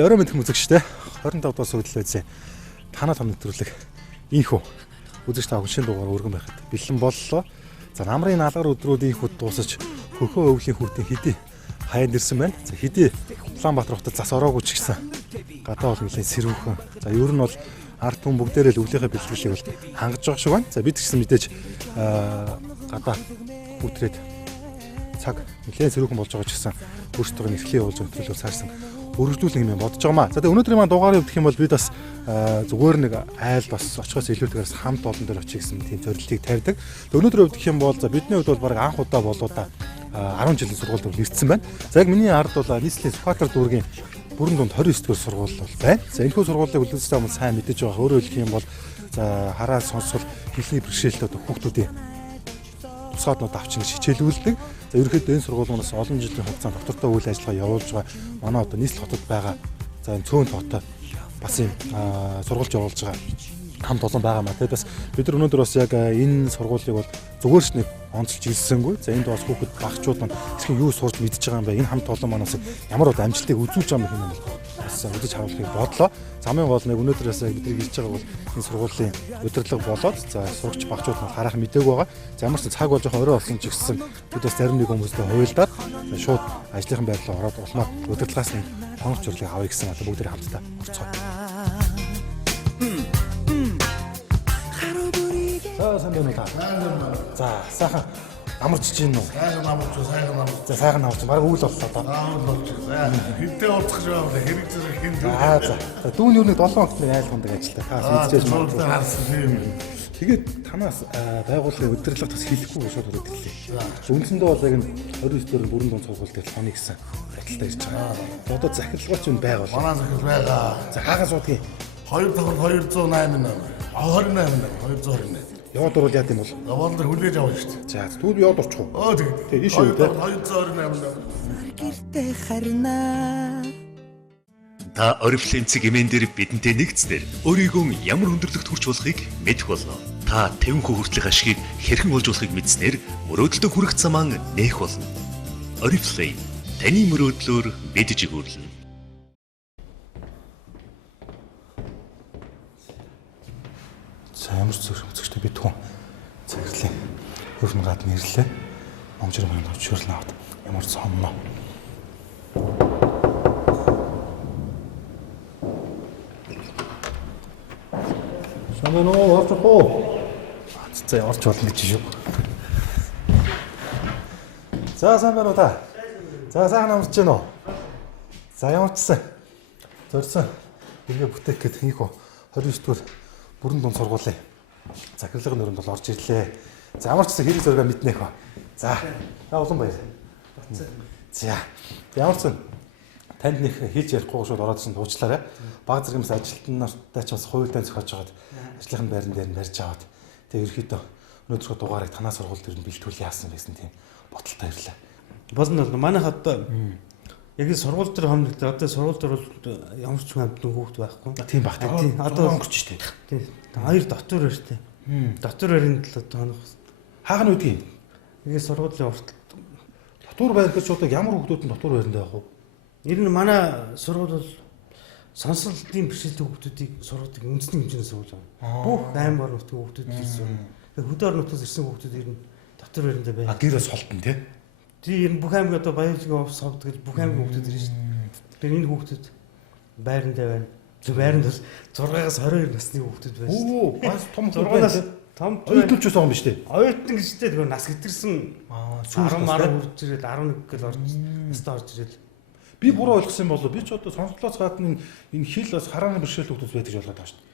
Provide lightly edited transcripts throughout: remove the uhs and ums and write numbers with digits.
Орой мэдэх үзэгчтэй 25 дугаар сүүлэл үзье. Танаа том нэвтрүүлэг инхүү үзэгч тав шинэ дугаар өргөн байхад бэлэн боллоо. За намрын наалгар өдрүүд инхүүд дуусаж хөхөө өвлийн хүүхдийн хэдий хаянд ирсэн байна. За хэдий Улаанбаатар хотод зас ороогүй ч гэсэн гадаа бол нэлээд сэрүүхэн. За ер нь бол ард түмэн бүгдээрээ л өвлийнхээ бэлтгэлийг бол хангаж байгаа шиг байна. За бид ч гэсэн мэдээж гадаа хүүтрээд цаг нэлээд сэрүүхэн болж байгаа ч гэсэн өөрсдөө нэрхлээ болж өдрөлөөр цаашсан өргөжлүүлэх юм бодож байгаа маа. За тэгээ өнөөдрийн маань дугаарыг өгөх юм бол бид бас зүгээр нэг айл бас очихоос илүүтэйгээс хамт олон дээр очих гэсэн тийм зорилтыг тавьдаг. Өнөөдөр өгөх юм бол за бидний хувьд бол баг анх удаа болоо да 10 жилийн сургуульд нэрсэн байна. За яг миний ард бол нийслэлийн Сүхбаатар дүүргийн бүрэн дунд 29 дугаар сургууль бол байна. За энэхүү сургуулийн үлдээстэй хүмүүс сайн мэдэж байгаа. Өөрөөр хэлэх юм бол за хараа сонсвол хэлний бэрхшээлтэй хүүхдүүдийн тусгааднууд авчин гэж хичээлүүлдэг. За ерөнхийдөө энэ сургуулиудаас олон жилийн хугацаанд доктортой үйл ажиллагаа явуулж байгаа манай одоо нийслэл хотод байгаа за энэ цөөн хотод бас юм сургуульч явуулж байгаа хамт олон байгаа маа. Тэгээд бас бид нар өнөөдөр бас яг энэ сургуулийг бол зүгээр ч нэг онцолж ирсэнгүй. За энд бас хүүхэд багчууд маань хэрхэн юу сурж мэдж байгаа юм бэ? Энэ хамт олон манаас ямар одоо амжилтыг үзүүлж байгаа юм бэ? Бас үзэж харуулахыг бодлоо. Замын гол нэг өнөөдрөөс бидний хийж байгаа бол энэ сургуулийн удирдлага болоод за сурагч багчууд маань харах мэдээг байгаа. За ямар ч цаг болж байгаа орой болсон ч гэсэн бид бас зарим нэг хүмүүстэй хуйлдаад шууд ажлынхан байрлал ороод улмаар удирдлагаас нь хонгоч зурлыг авъя гэсэн одоо бүгд хамтдаа орцгоо. Сайн байна уу? За сайхан амарч чинь үү? Сайхан амарч. За сайхан амарч. Бараг үйл боллоо доо. Үйл болж байна. Хэдтэй уулзах юм бэ? Хэрэг зэрэг хин. За. Дүүн юу нэг 7 хоног нэг айлгуундаг ажиллаа. Таас мэдчихэж байна. Тэгээд танаас байгууллагын удирдлага бас хэлэхгүй шууд өгдөглээ. Үндсэндээ бол яг нь 29 дэх бүрэн дунд сургууль дээр хоны гэсэн байдалтай ирж байгаа. Одоо захиралгаач нь байгуул. Манай захирал байгаа. За хаагаас суудгийг 208 228. Яваад орвол яа гэм бол? Яваад л хүлээж авна шүү дээ. За түүнд яваад орчих уу? Тэгээ ийш үү те. 228. Гэртээ харнаа. Та Oriflame-ийн эмээн дээр бидэнтэй нэгцээр өөрийгөө ямар өндөрлөгт хүрч болохыг мэдэх болно. Та 50% хүртэлх ашгийг хэрхэн олж болохыг мэдснээр мөрөөдөлтөд хүрэх замаа нээх болно. Oriflame таны мөрөөдлөөр бид жигүүрлэнэ. За ямар зөв үзэгчтэй би түүн цагирлын хөрмөн гад нэрлээ. Момжир маань очирлаа аваад ямар сонно. Самбано орчихоо. За орч болно гэж шүү. За самбано та. За сайхан амарч гэнэ үү? За ямар ч сайн. Зорьсон. Иргэ бүтээх гээд хийх үү? 29 дугаар бүрэн дунд сургуулийн захирлагын өрөөнд бол орж ирлээ. За ямар ч гэсэн хэрэг зорига мэднэх ба. За улан баяр. За ямар ч танд нэг хэлж ярихгүй шууд ороодсон дуучлаарай. Баг зэрэгмс ажилтнаартай ч бас хуйлдаан зохиож байгаад ажлынхын байран дээр нь барьж аваад тэгээ ерөөхдөө өнөөдрөө дугаарыг танаа сургууль дээр нь бэлтгүүл яасан гэсэн тийм бодолтой ирлээ. Болно бол манайх одоо яг энэ сургууль дээр хоногдоо одоо сургууль дээр бол ямар ч хүн амтны хүүхд байхгүй. Тийм баг. Одоо өнгөрч штэ. Тийм. Хоёр дотор өртөө. Дотор өрийн 7 хоног. Хаах нь үүдгийг. Тэгээ сургуулийн урт дотор байр гэж одоо ямар хүүхдүүд нь дотор байранд байх вэ? Ер нь манай сургууль бол сонсголтын бэрхшээлтэй хүүхдүүдийг сургадаг үндэсний хэмжээний сургууль байна. Бүх 8 орон нутгийн хүүхдүүд ирсэн. Тэгээ хөдөө орон нутгаас ирсэн хүүхдүүд ер нь дотор байранд байна. Гэрээс холтон тий. Тийм ер нь бүх аймаг одоо баялагын офс хавд гэж бүх аймаг хүүхдүүд ирнэ шүү дээ. Тэгэхээр энэ хүүхдүүд байранд байна. Зөв байранд бас 6-аас 22 насны хүүхдүүд байна шүү дээ. Оо, бас том 6-аас том оюутнууд байгаа юм биш үү? Оюутан гэжтэй тэгэхээр нас гэтэрсэн 10 хүрч ирээд 11 гэл орж настай орж ирээд би буруу ойлгосон юм болов би ч одоо сонсголоос гадна энэ хил бас харааны бэрхшээл хүүхдүүд байдаг гэж болоод байгаа шүү дээ.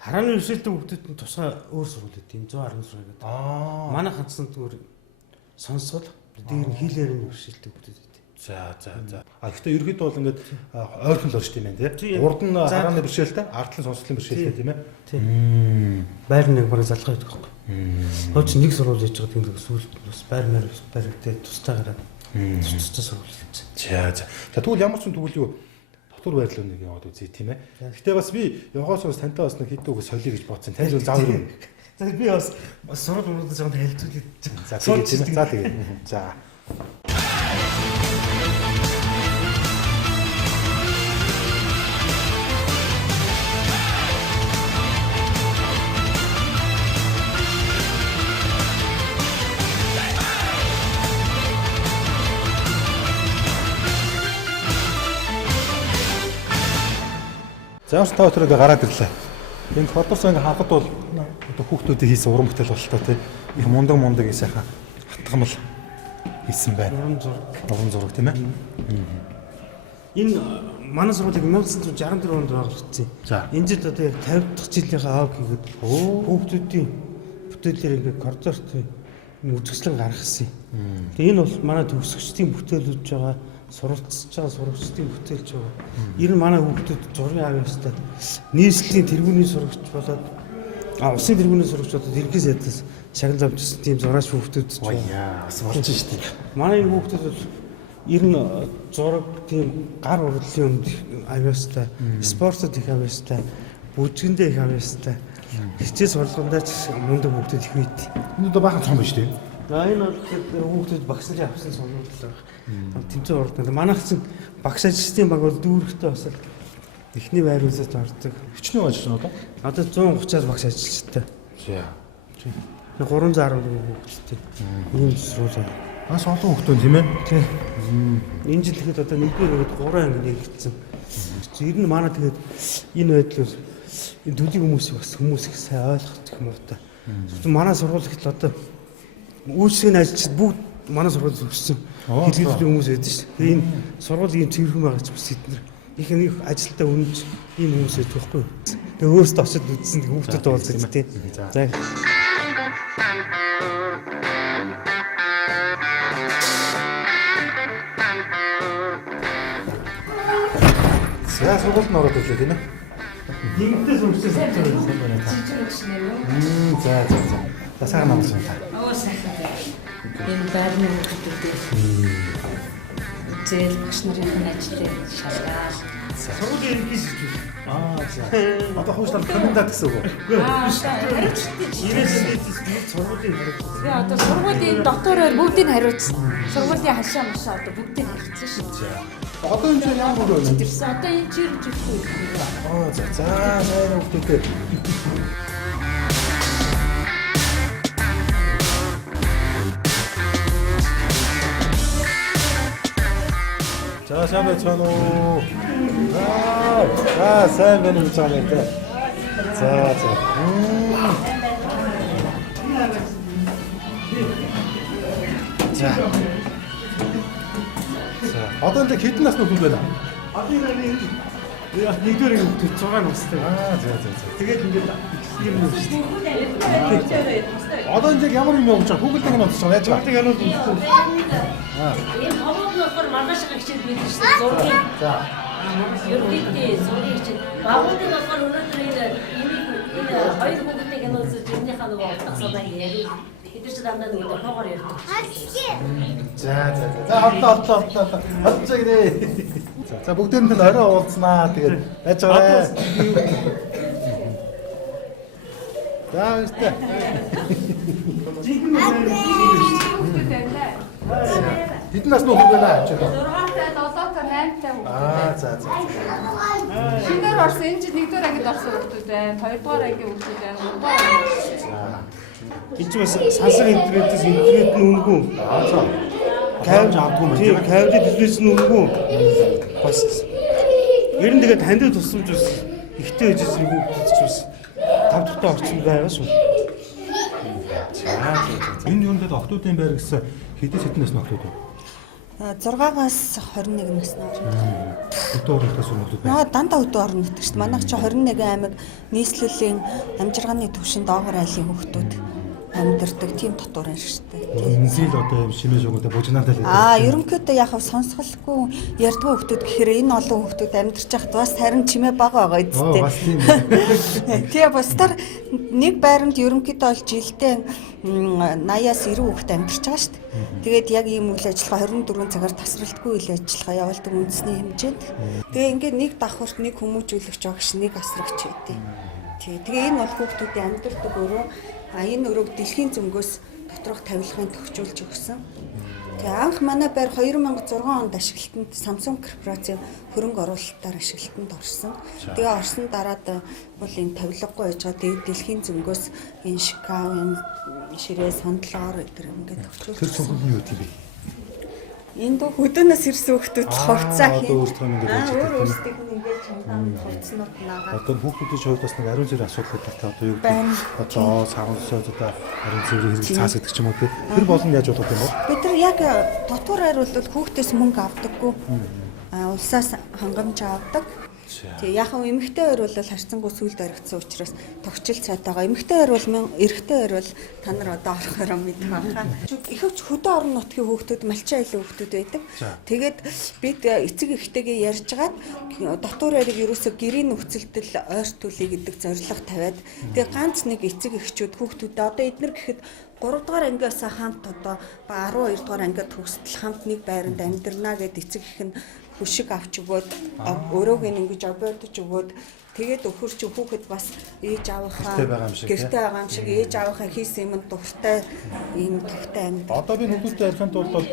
Харааны бэрхшээлтэй хүүхдүүд нь тусгай өөр сургууль гэдэг юм 116 гэдэг. Манай хандсан зүгээр сонсгол дээр нь хилээр нь бэрхшээлтэй хүүхдүүд байдаг. За. Гэхдээ ерөөхдөө бол ингээд ойрхон л орж тийм байх тийм. Урд нь харааны бэрхшээлтэй, ард нь сонсголын бэрхшээлтэй тийм ээ. Тийм. Байр нэг бараг залгаа байдаг байхгүй. Хөөч нэг сургууль хийж байгаа тийм сүүлд бас байр баригтэй тустайгаараа тустай сургууль хийж. За. Тэгвэл ямар ч тэгвэл юу дотор байрлал нэг яваад үзье тийм ээ. Гэхдээ бас би явахаас тантай бас нэг хэдэн үг солиё гэж бодсон. Тань зөв заавар юм. За би бас сургууль мөрөд жоохон хэлцүүлээд. За тэгээд. За тэгээд. За. За та өдрөө гараад ирлээ. Энэ Тодорсон ингээ хахад бол одоо хүүхдүүдийн хийсэн уран бүтээл болтой тий. Их мундаг сайхан хатгамал хийсэн байна. Уран зураг тийм ээ. Энэ манай сургуулийг 1964 онд байгуулагдсан. За. Энэ жид одоо яг 50 дахь жилийнхээ аав хийгээд хүүхдүүдийн бүтээлээр ингээ концерт үзэсгэлэн гаргасан. Тэгээ энэ бол манай төгсөгчдийн бүтээлүүд байгаа, суралцж байгаа сурагчдын бүтээлч байгаа. Ер нь манай хүүхдүүд зургийн аав ёстой. Нийслэлийн тэргүүний сурагч болоод усын тэргүүний сурагч болоод ерхээс ядас шагнал замжсэн тийм зураач хүүхдүүд ч Яа, бас болж штеп. манай хүүхдүүд бол ер нь зураг тийм гар урлалын өмд авьяастай, спортод их авьяастай, бүжгэндээ их авьяастай. Хичээл сургалтандаа ч мундаг хүүхдүүд их үйт. Энэ одоо баахан цом биш тийм. Энэ бол хүүхдүүд багш нарын авсан сургууль байх. Тэмцээн ордог. Манайх чинь багш ажилчдын баг бол дүүрэгтэй бас эхний байр үзэж ордог. Хичнээн ажиллаж байна Одоо 130-аас багш ажилчтай. За. 310 хүүхдтэй. Ийм сургууль. Маш олон хүүхдүүд тийм ээ. Тий. Энэ жил тэгэхэд одоо нэгдүгээр 3 анги нэгдсэн. Ер нь манай тэгээд энэ байдлаар энэ төдий хүмүүс их сайн ойлгох гэх юм уу та. Манай сургууль ихтэл одоо үйлчлэгийн ажилчид бүгд манай сургуульд өгсөн хэлэлцээ хүмүүс байдаг шүү. Тэгээ энэ сургууль ийм цэвэрхэн байгаа ч бас эдгээр их нэг ажилдаа үнэж ийм хүмүүс байдаг байхгүй. Тэгээ өөрсдөө очиод үзсэн хүүхдэд уулзах тийм. За. За сургуульд нь ороод ирлээ тийм ээ. Нэгдээ сүмжтэй сайн байна. За. За сайн намсан та. Оо сайхан байна. Энэ байрны хүүхдүүдээ зээл багш нарын ажлыг шалгаад Сургуулийн ерөнхий сэдв. За. Одоо хуучлаар комендант гэсэн үг үү? хариуцлагын Сургуулийн хариуцлага. тэгээ одоо сургуулийн доктороор бүгдийг хариуцсан. Сургуулийн хашаа машаа одоо бүгдийг хариуцсан шүү дээ. Одоо энэ чинь ямар үг вэ? Тэрсэн одоо энэ чир жихгүй. За. Сайн хүүхдүүдээ. За сайн байна уу? За сайн байна уу цаана тэ. За. За. Одоо энэ хэдэн насны хүн байна? Одоо энэ нэгдүгээр хүүхдүүд 6 настай. За. Тэгээд ингээд юм уу шүү дээ. Одоо энэ ямар юм явуулж байгаа? Google-ийг нь онцлж байгаа. Яаж байгаа? Google-ийг анууд үзсэн. Энэ хаваад болохоор маргааш хичээл байдаг шүү дээ. Зургийн. За. Ерөнхийдөө зургийн хичээл. Багуудын болохоор өнөөдөр энэ хоёр хүүхдийн кино үзэж өмнөхөө нөгөө утгасаа яриа. Хэдэж дандаа нөгөө тоогоор ярьдаг. За хотлоо. Хоцоо гинэ. За бүгдээр нь орой уулзнаа. Тэгээд байж байгаа. За үстэй. Хэдэн насны хүн байна? 6-тай, 7-тай, 8-тай хүүхдүүд. За. Шинээр орсон энэ жил 1-р ангид орсон хүүхдүүд байна. 2-р ангийн хүүхдүүд байна. 3-р. Энд чинь бас сансар интернет нь үнгүй. Кавж авдгүй юм. Тийм, кавжид бизнес нь үнгүй. Бас ер нь тэгээд танд тусламж бас ихтэй гэж ирсэн хүүхдүүд ч бас 5 дахь орчинд байгаа шүү. Энэ юундад октоодын байр гэсэн хэдэн насны октод вэ? 6-аас 21 насны орно. Өдөө орнотоос хүмүүс байна. Наа дандаа өдөө орно гэдэг чинь манайх чи 21 аймаг нийслэлийн амжиргааны төвшин доогор айлын хүүхдүүд амьдардаг тийм дотор ашигтай. Энэсэл одоо юм шимээ шугуудаа бужинаатай л байдаг. Ерөнхийдөө яг сонсголгүй ярьдгүй хүүхдүүд гэхээр энэ олон хүүхдүүд амьдарч байхад бас харин чимээ бага байгаа үсттэй. Бас тийм. Тэгээ бусдаар нэг байранд ерөнхийдөө бол жилдээ 80-аас 90 хүүхэд амьдарч байгаа шүү дээ. Тэгээд яг ийм үйл ажиллагаа 24 цагаар тасралтгүй үйл ажиллагаа явуулдаг үндэсний хэмжээнд. Тэгээ ингээд нэг давхарт нэг хүмүүжүүлэгч багш нэг асрагч байдیں۔ Тэгээ энэ бол хүүхдүүдийн амьдардаг өөрөө Энэ өрөөг дэлхийн зөнгөөс доторх тавилгын тохижуулж өгсөн. Тэгээ анх манай байр 2006 онд ашиглалтанд Samsung корпорацийн хөрөнгө оруулалтаар ашиглалтанд орсон. Тэгээ орсон дараад бол энэ тавилгагүй байж байгаа. Тэгээ дэлхийн зөнгөөс энэ шкаф, энэ ширээ, сондлоор өдр ингээд Тэр тохижуулсан. цонхог нь юу гэдэг юм бэ? Энд хөдөөнөөс ирсэн хүүхдүүд хувцас одоо өөрсдөө ингээд хийж өөр байгаа. өөрсдийнх нь ингээд чангаан хувцснууд наагаад Одоо хүүхдүүдийн хувьд бас нэг ариун зэрэг асуудал байдаг та одоо юу байна. гэдэг одоо савнсоо одоо ариун зэрэг хэрэг цаас гэдэг ч юм уу тий. Тэр болон яаж болох юм бэ? бид нар яг дотор хайр бол хүүхдээс мөнгө авдаггүй. Улсаас хангамж авдаг. Тэгээ яхан эмэгтэй хайр бол харьцангуй сүлд оригдсон учраас тогтчил цайтайгаа. Эмэгтэй хайр бол эрэгтэй хайр бол та нар одоо орохоор мэдэх байхаа. Ихэвч хөдөө орон нутгийн хүүхдүүд малчин айлын хүүхдүүд байдаг. Тэгээд бид эцэг эхтэйгээ ярьжгаад дотор хайрыг ерөөсө гэрийн нөхцөлдөл ойртуулъя гэдэг зорилго тавиад тэгээ ганц нэг эцэг эхчүүд хүүхдүүдэд одоо эднэр гэхэд 3 дугаар ангиас хамт одоо 12 дугаар ангид төгсдөл хамт нэг байранд амьдрнаа гэд эцэг их нь хүшиг авч өгөөд өрөөг нь ингэж обойдож өгөөд тэгээд өхөр чи хүүхэд бас ээж аавынхаа гэртээ байгаа юм шиг ээж аавынхаа хийсэн юм дуртай ийм төвтэй амьд. Одоо би хүүхдүүдтэй ярихын тулд бол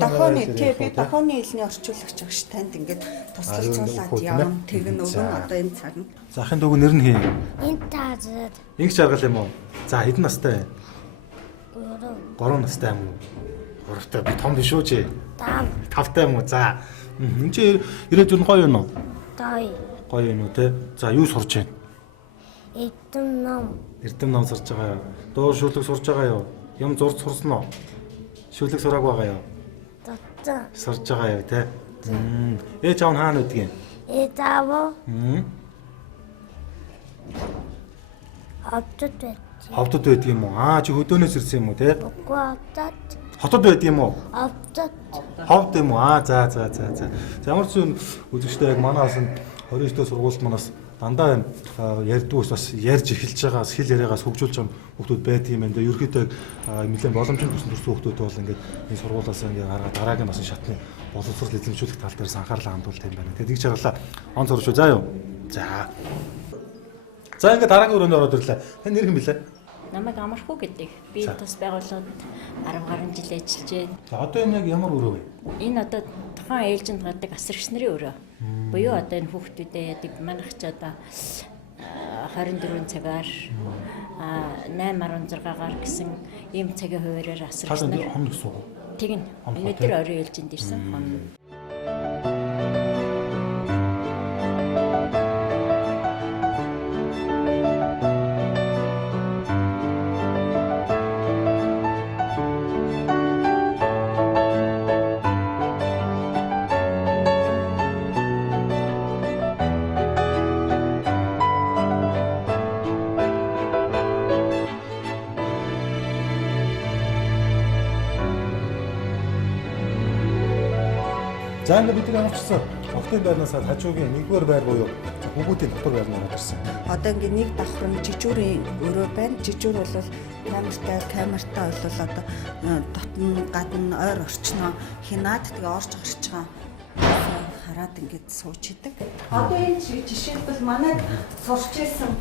Дохооны би дохооны хэлний орчуулагч багш танд ингээд туслалцуулаад явна. Тэг нь өгөн одоо энэ цаг нь. За ахын дүүг нэр нь хин. Энэ таазад Инх жаргал юм уу? За хэдэн настай? 3 настай юм уу? 3-тай би том биш үү чи? 5-тай юм уу? За. Энд чи ирээд юу гоё юм уу? Гоё юм уу те? За юу сурч байна? Эрдэм ном сурч байгаа юу? Дуур шүлэг сурч байгаа юу? Юм зурц сурсан уу? Шүлэг сураг байгаа юу? Сурч байгаа юу те? Ээж аав нь хаана үдг юм? Ховдод байдаг юм уу? Чи хөдөөнөөс ирсэн юм уу те? Хотод байдаг юм уу? Ховд юм уу? За. За ямар ч юм үзэгчтэй яг манаас 29-р сургуульд манаас дандаа ярьдгүйс бас ярьж эхэлж байгаас хэл яриагаас хөгжүүлж байгаа хүмүүс байдаг юм байна. Ерөнхийдөө нэлээд боломжтой төрсэн хүмүүс бол ингээд энэ сургуулиас ингээд гаргаад дараагийн бас шатны боловсрол эзэмшүүлэх тал дээр анхаарлаа хандуулдаг юм байна. Тэгээд тэгж жаргалаа он зурш үү. За юу. За ингээд дараагийн өрөөнд ороод ирлээ. Тань нэр хэм билээ? Намайг Амархуу гэдэг. Би тус байгууллагад 10 гаруй жил ажиллаж байна. За одоо энэ яг ямар өрөө вэ? Энэ одоо тухайн ээлжинд гардаг асарч нарын өрөө. Буюу одоо энэ хүүхдүүдэд яадаг манайх ч одоо 24 цагаар 8-16-гаар гэсэн ийм цагийн хуваараар асарч нар. Хон гэсэн үү? Тэгнь. Өнөөдөр орой ээлжинд ирсэн хон. За ингээд бид нар амарчсан. Октын байрнаас хажуугийн 1-р байр буюу хүүхдийн дотор байр нараад ирсэн. Одоо ингээд нэг давхар нь жижүүрийн өрөө байна. Жижүүр бол камертай бол одоо дотн гадна ойр орчноо хянаад тэгээ орж гарч байгаа хараад ингээд сууж идэг. Одоо энэ жишээлбэл манайд сурч ирсэн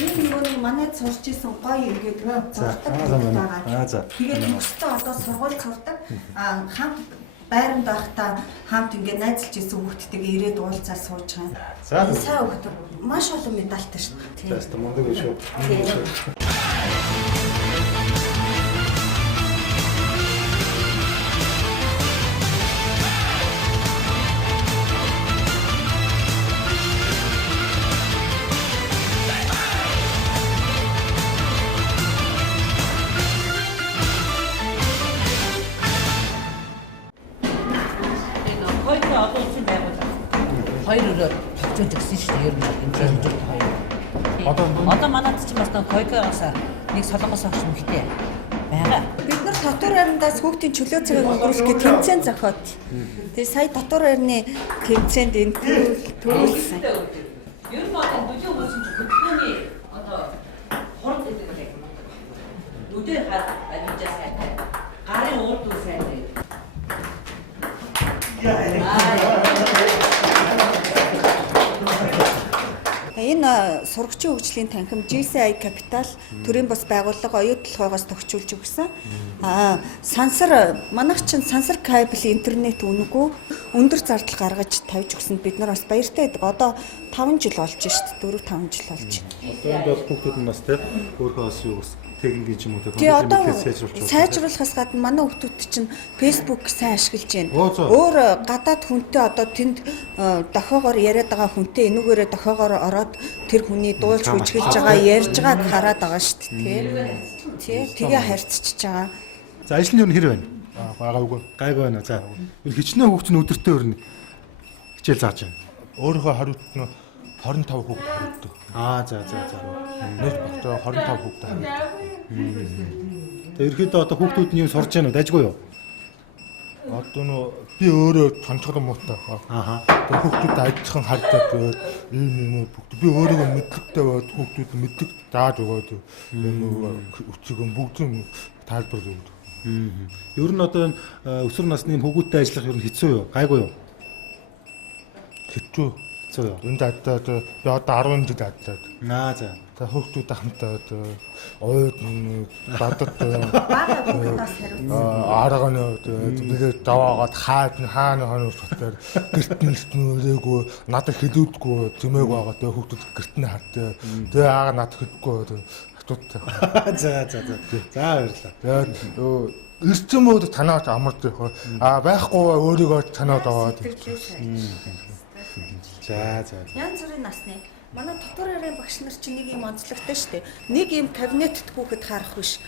энэ нөгөө манайд сурч ирсэн гоё ингээд зурдаг байгаа. Тэгээд төгсдөө одоо сургууль сурдаг. Хамт байранд байхдаа хамт ингээд найзалж ирсэн хүүхдтэйгээ ирээд уулзаа сууж байгаа. За сайн хүүхд маш олон медальтай шүү дээ. За мундаг биш үү? Хоёр өрөө төгсөж өгсөн шүү дээ. Ер нь энэ зүйл хоёр. Одоо манайд ч бас койкоос нэг солонгос огш мөхтэй байгаа. Бид нар дотор байрандаас хүүхдийн чөлөө цагийг өнгөрүүлэх тэмцээн зохиод. Тэгээ сая дотор байрны тэмцээнд энэ төрүүлсэн. Ер нь одоо бүжиг болсон ч хөдөлгөөний одоо хурд гэдэг юм. Нүдээ ажиж сайтай. Гарын урд үе сайтай. Энэ сургачийн хөгжлийн танхим GCI Capital төрийн бас байгууллага оюутлогоос тохижуулж өгсөн. Сансар манайх чинь сансар кабель интернет үнэгүй өндөр зардал гаргаж тавьж өгсөнд бид нар бас баяртай байдаг. Одоо 5 жил болж шүү дээ. 4-5 жил болж байна. Одоо энэ бол хүүхдүүд нь бас тий өөрөө бас юу бас техникийн ч юм уу тий одоо сайжруулж байна. сайжруулахаас гадна манай хүүхдүүд чинь Facebook сайн ашиглаж байна. Оо, зөө. Өөр гадаад хүнтэй одоо тэнд дохоогоор яриад байгаа хүнтэй энүүгээрээ дохоогоор ороод тэр хүний дуулж хүчгэлж байгаа ярьж байгааг хараад байгаа шүү дээ тий. Тэгээ харьцчихж байгаа. За ажлын юу хэр байна? Байгаагүй. Гайгүй байна. За хичнээн хүүхд нь өдөртөө өрнө хичээл зааж байна. Өөрийнхөө хариуд нь 25 хүүхэд хариуддаг. За. Нэг багтаа 25 хүүхэд хариуддаг. Тэгээ ерөөдөө одоо хүүхдүүд нь юу сурж байна уу? Дайггүй юу? Одоо нөө би өөрөө цонцгол муутай байгаа. Тэгээ хүүхдүүд ажихан харддаг тэгээд ийм бүгд би өөрийгөө мэдлэгтэй бод хүүхдүүд мэдлэг зааж өгөөд өчигөн бүгдийн тайлбар өгдөг. Ер нь одоо энэ өсвөр насны хүүхдүүдтэй ажиллах ер нь хэцүү юу? Гайгүй юу? Хэцүү. Хэцүү юу? Энд адаад би одоо 10 жил адаад. За. Тэгээ хүүхдүүд хамтаа ойд бадад арганы тэгээд даваагаад хаана хоноор гэрт нь өрөөгөө надад хэлүүдгүй зэмээг байгаа. Тэгээ хүүхдүүд гэрт нь хатаа. Тэгээ аага надад хэлэхгүй хатуудтай. За. За баярлалаа. Тэгээд эрчим мод танаад амардаг. Байхгүй өөрийгөө танаад аваад. За. Янз бүрийн насны манай дотор харийн багш нар чинь нэг юм онцлогтой шүү дээ. Нэг юм кабинетт хүүхэд харах биш.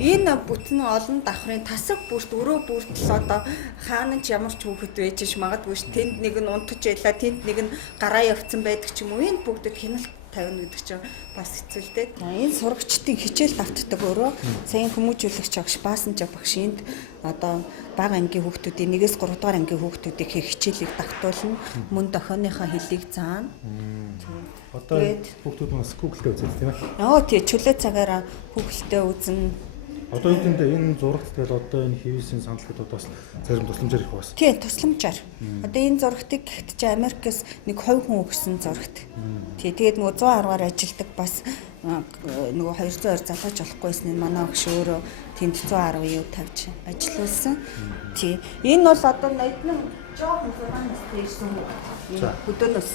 Энэ бүтэн олон давхрын тасаг бүрт өрөө бүртэл одоо хаана ч ямар ч хүүхэд байж ш магадгүй ш. Тэнд нэг нь унтаж байлаа, тэнд нэг нь гараа явцсан байдаг ч юм уу. Энэ бүгдэд хяналт тавина гэдэг чинь бас хэцүү л дээ. Энэ сурагчдын хичээл давтдаг өөрөө сайн хүмүүжүүлэгч багш Баасанжаа багш энд одоо бага ангийн хүүхдүүдийн 1-3 дугаар ангийн хүүхдүүдийн хичээлийг давтуулна. Мөн дохионыхаа хэлийг заана. Одоо хүүхдүүд бас Google-тэй үзэл тийм ээ. Тий чөлөө цагаараа Google-тэй үзнэ. Одоо үндэ энэ зурагт тэгэл одоо энэ хэвийн санал гэдэг бас зарим тусламжаар их бас. Тий тусламжаар. Одоо энэ зурагтыг гэхдээ чи Америкээс нэг 2 хүн өгсөн зурагт. Тий тэгээд нөгөө 110-аар ажилдаг бас нөгөө 200-аар залгаж болохгүйсэн нь манай багш өөрөө тэнд 110 юу тавьж ажилласан. Тий энэ бол одоо нодны жоохон 6 настай ирсэн хөдөөнөөс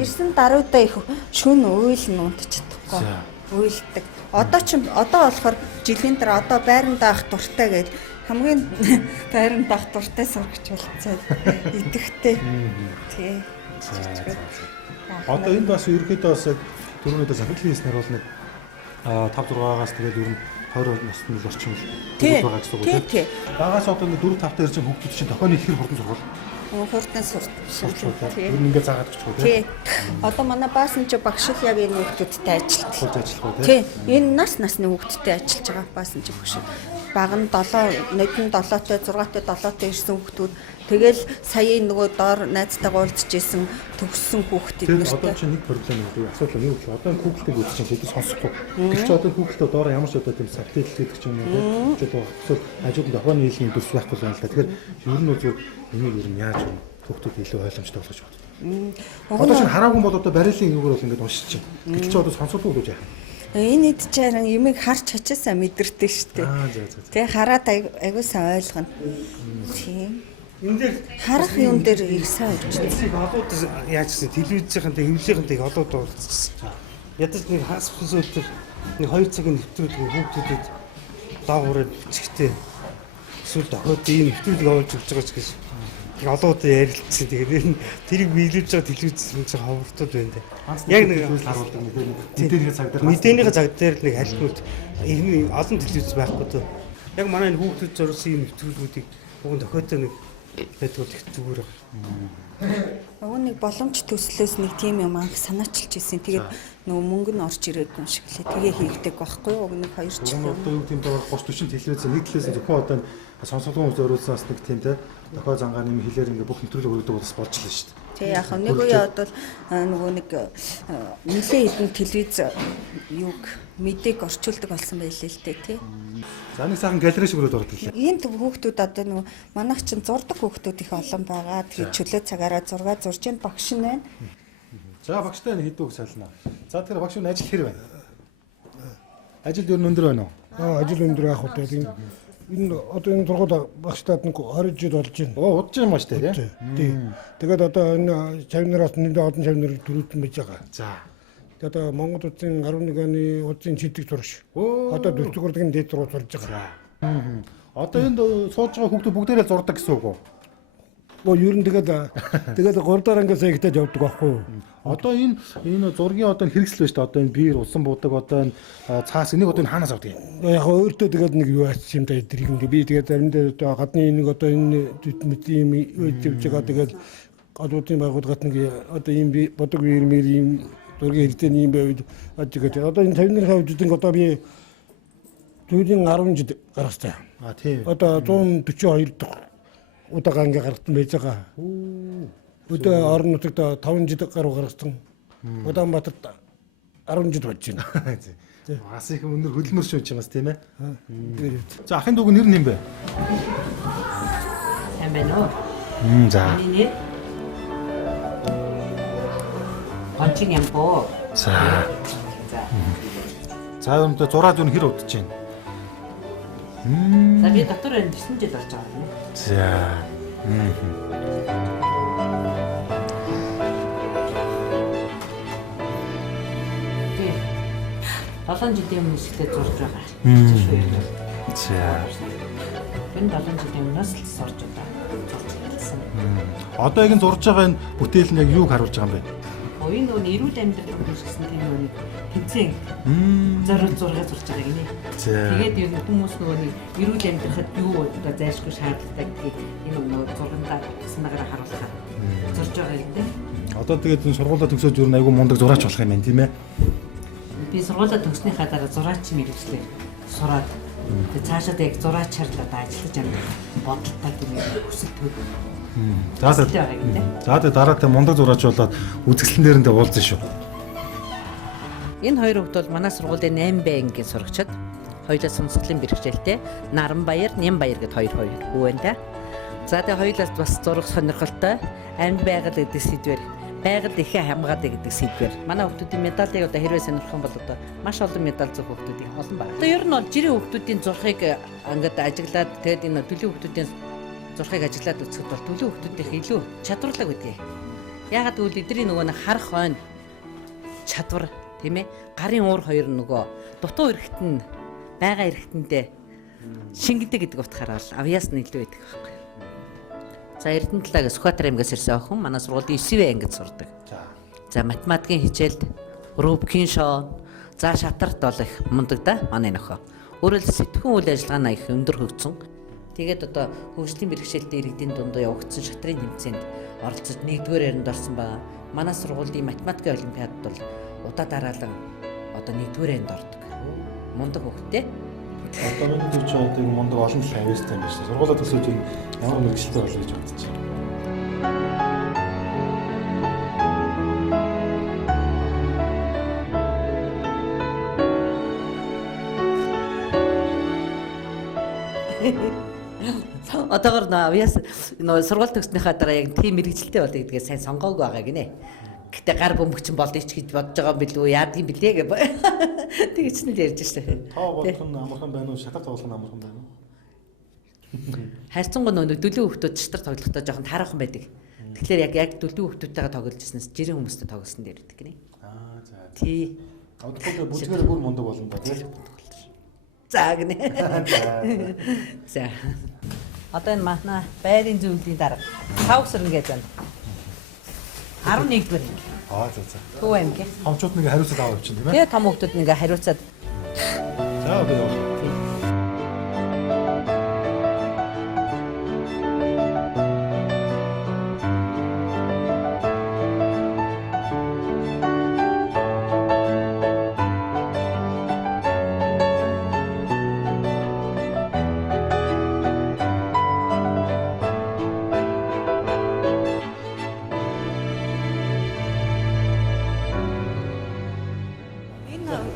ирсэн даруйдаа их шүн уйл нь унтчихдаггүй. Уйлдаг. Одоо болохоор жилийн дараа одоо байран даах дуртай гэж хамгийн байран даах дуртай сурагч болцоод идэхтэй. Тий. Одоо энд бас ерөөдөө бас дөрөвнөөдөө сахидлын хийснээр бол нэг 5-6-аас тэгээд ер нь 20 насны л орчим байгаа гэсэн үг үү? Тий. Багаас одоо нэг 4-5 ирсэн хүүхдүүд чинь дохионы ихэр хурдан сургал. Хурдан сурч. Ер нь ингээд заагаад өгч үү? Тий. Одоо манай Баасанжаа багш л яг энэ хүүхдүүдтэй ажилладаг. Ажиллах үү? Тий. Энэ насны хүүхдүүдтэй ажиллаж байгаа Баасанжаа багш. Бага нь 7 7-той 6-той 7-той ирсэн хүүхдүүд тэгэл саяын нөгөө доор найзтайгаа уулзж исэн төгссөн хүүхдүүд нэртэй. Одоо чинь нэг проблем үү? Асуудал нь юу вэ? Одоо Google-тэй үзэж чинь хэдий сонсохгүй. Гэвч одоо Google-тэй доор ямар ч одоо тийм сабтайтл гэдэг ч юм уу тийм эсвэл хажууд нь дохооны хэлний дүрс байхгүй байна л да. Тэгэхээр ер нь зөв энийг ер нь яаж хүүхдүүд илүү ойлгомжтой болгож байна. Одоо чинь хараагүй бол одоо барилын юугаар бол ингээд уншиж чинь. Гэвч одоо сонсохгүй гэж яах вэ? Энэ эд чаран юмыг харж хачаасаа мэдэрдэг шүү дээ. Тэгээ хараад аягүй сайн ойлгоно. Тийм. Энэ дээр харах юм дээр их сайн үржиж. Олууд яаж гэсэн телевизийнхэнтэй хөвлийнхэнтэй олууд уулзсан. Ядаж нэг хас физиотер нэг 2 цагийн нэвтрүүлэг хүүхдүүдэд даагуураад бичгтээ эсвэл дохиод ийм нэвтрүүлэг оолж өгч байгаа ч гэж олууд ярилцсан. Тэгээд тэрийг биелүүлж байгаа телевиз юм чи ховортод байна дээ. Яг нэг харуулдаг мэдээнийхээ цаг дээр нэг хальтнууд энэ олон телевиз байхгүй дөө. Яг манай энэ хүүхдүүд зориулсан ийм нэвтрүүлгүүдийг уг дохиотой нэг байдгүй их зүгээр байна. Уг нэг боломж төслөөс нэг тийм юм анх санаачилж ирсэн. Тэгээд нөгөө мөнгө нь орж ирээд юм шиг лээ. Тэгээ хийгдэг байхгүй юу? Уг нэг 2 жил. Одоо юу тийм доор 30-40 телевиз нэг талаас нь зөвхөн одоо сонсогдсон зориулсан бас нэг тийм те дохой зангааны юм хэлээр ингээ бүх нэвтрүүлэг өгдөг бас болж лээ шүү дээ. Тэг яг нэг үе бодвол нөгөө нэг нэлээд хэдэн телевиз юг мэдээг орчуулдаг болсон байлээ л дээ тий. За нэг сайхан галерей шиг өрөөд ордог лээ. Ийм хүүхдүүд одоо нөгөө манайх чинь зурдаг хүүхдүүд их олон байгаа. Тэгээд чөлөө цагаараа зураг зурж ин багш нь байна. За багштай нэг хэдүүг сайлнаа. За тэр багш юу ажил хэр байна? Ажилд юу өндөр байна уу? Ажил өндөр яах вэ? Энэ одоо энэ сургууль багштаад нэг 20 жил болж байна. Оо удаж юм ба штэ тий. Тэгээд одоо энэ чавнараас нэлээд олон чавнар төрүүлсэн байж байгаа. За. Тэгээд одоо Монгол улсын 11 оны улсын чилдэг зурагш. Одоо 4 дугаар урлагийн дээд сургууль сурж байгаа. Одоо энд сууж байгаа хүүхдүүд бүгдээрээ зурдаг гэсэн үг үү? Ер нь тэгээд 3 дахь ангиас ихтэй явдаг байхгүй юу? Одоо энэ зургийн одоо хэрэгсэл байна шүү дээ. Одоо энэ биер усан буудаг одоо энэ цаас энийг одоо хаанаас авдаг юм? Яг өөртөө тэгээд нэг юу ачиж юм да эдрийг ингээ би тэгээд заримдаа одоо гадны нэг одоо энэ мэдлийн юм үйдэж байгаа тэгээд гадуудлын байгууллагат нэг одоо ийм би бодог биер мэр ийм зургийн хэрэгтэйний юм байвал тэгээд одоо энэ 50-ны хувьд одоо би түүний 10 жил гаргасан. Тийм. Одоо 142 дахь удаага ингээ гаргасан байж байгаа. Өдөө орон нутагт 5 жил гаруй гаргасан. Улаанбаатарт 10 жил болж байна. Бас их өнөр хөлмөр шүүж чамаас тийм ээ. За ахын дүүг нэр нь юм бэ? Сайн байна уу? За. Миний нэр Гончин Ямбо. За. За өнөөдөр зураад юу хэр удаж байна? За би доктор энэ 9 жил болж байгаа юм. За. Долоон жилийн өмнө ихтэй зурж байгаа. За. Энэ 7 жилийн өмнөөс л сурж байгаа. Зурж ирсэн. Одоо яг энэ зурж байгаа энэ бүтээл нь яг юуг харуулж байгаа юм бэ? Энэ нөгөө эрүүл амьдрал үүсгэсэн тийм нөгөө тэмцээн зориулж зураг зурж байгаа гинэ. Тэгээд ер нь хүмүүс нөгөө эрүүл амьдрахад юу одоо зайлшгүй шаардлагатай гэдгийг энэ нөгөө зургандаа санаагаар харуулахаар зурж байгаа юм тийм. Одоо тэгээд энэ сургуулаа төгсөөж юу айгүй мундаг зураач болох юм байна тийм ээ. Би сургуулаа төгснөхийн дараа зураач мэргэжлээ сураад тэгээд цаашаа яг зураачаар л одоо ажиллаж байгаа бодолтой тийм хүсэлтүүд. За тэгээд дараа та мундаг зураач болоод үзэсгэлэн дээрээ уулзсан шүү. Энэ хоёр хүүхд бол манай сургуулийн 8 Б ангийн сурагчид. Хоёулаа сонсголын бэрхшээлтэй Наранбаяр, Нямбаяр гэд хоёр хүү байна да. За тэгээд хоёулаас бас зураг сонирхолтой амьд байгаль гэдэг сэдвээр байгаль ихэ хамгаадаг гэдэг сэдвээр манай хүүхдүүдийн медалийг одоо хэрвээ сонирхох юм бол одоо маш олон медаль зөх хүүхдүүдийн олон байна. Одоо ер нь бол жирийн хүүхдүүдийн зурхыг ингээд ажиглаад тэгээд энэ төлөв хүүхдүүдийн зурхыг ажиглаад үзэхэд бол төлөв хүүхдүүдийнх илүү чадварлаг байдгийг. Ягаад гэвэл эдний нөгөө харах хойно чадвар тийм ээ гарын уур хоёр нөгөө дутуу эрэхт нь байгаа эрэхтэндээ шингэдэг гэдэг утгаараа бол авьяас нь илүү байдаг байхгүй. За Эрдэнэ талаас Сүхбаатар аймгаас ирсэн охин манай сургуулийн 9 ангид сурдаг. За математикийн хичээлд Рубкин шоу за шатарт бол их мундаг да манай нөхөө. Өөрөөр сэтгүүн үйл ажиллагааны их өндөр хөгжсөн. Тэгээд одоо хөгжлийн бэрхшээлтэй иргэдийн дундаа явагдсан шатрын тэмцээнд оролцож 1-р яринд орсон байгаа. Манай сургуулийн математикийн олимпиадад бол удаа дараалан одоо 1-р яринд ордог. Мундаг хөгттэй. Одоо энэ төр ч одоо мундаг олон талын авьяастай юм байна шүү. Сургуулаа төсөөж ямар мэргэжилтэй болов гэж бодож байна. Одоогор авьяас нөө сургууль төгснөхийн дараа яг тийм мэргэжилтэй болъё гэдгээ сайн сонгоог байгаа гинэ. Гэтэ гар бөмбөгчин болъё ч гэж бодож байгаа юм билүү яад юм блэ гэ. Тэгэж нь л ярьж штэ. Тоо болох нь амархан байна уу? Шатар тоглох нь амархан байна уу? Хайрцангуй нөө дөлөв хүүхдүүд шатар тоглохдоо жоохон таарахын байдаг. Тэгэхээр яг дөлөв хүүхдүүдтэйгээ тоглож ирсэнээс жирийн хүмүүстэй тоглосон дээр байдаг гинэ. За. Тий. Одоогор бүжгээр бүр мундаг болно да тийм. За гинэ. За. Одоо энэ манай байрын зөвлөлийн дарга 5 сар ингэж байна. 11-р анги. За. Төв анги. Хомчууд нэг хариуцаад аваа явчихна тийм ээ. Тэгээ том хүүхдүүд нэг хариуцаад. За одоо яа.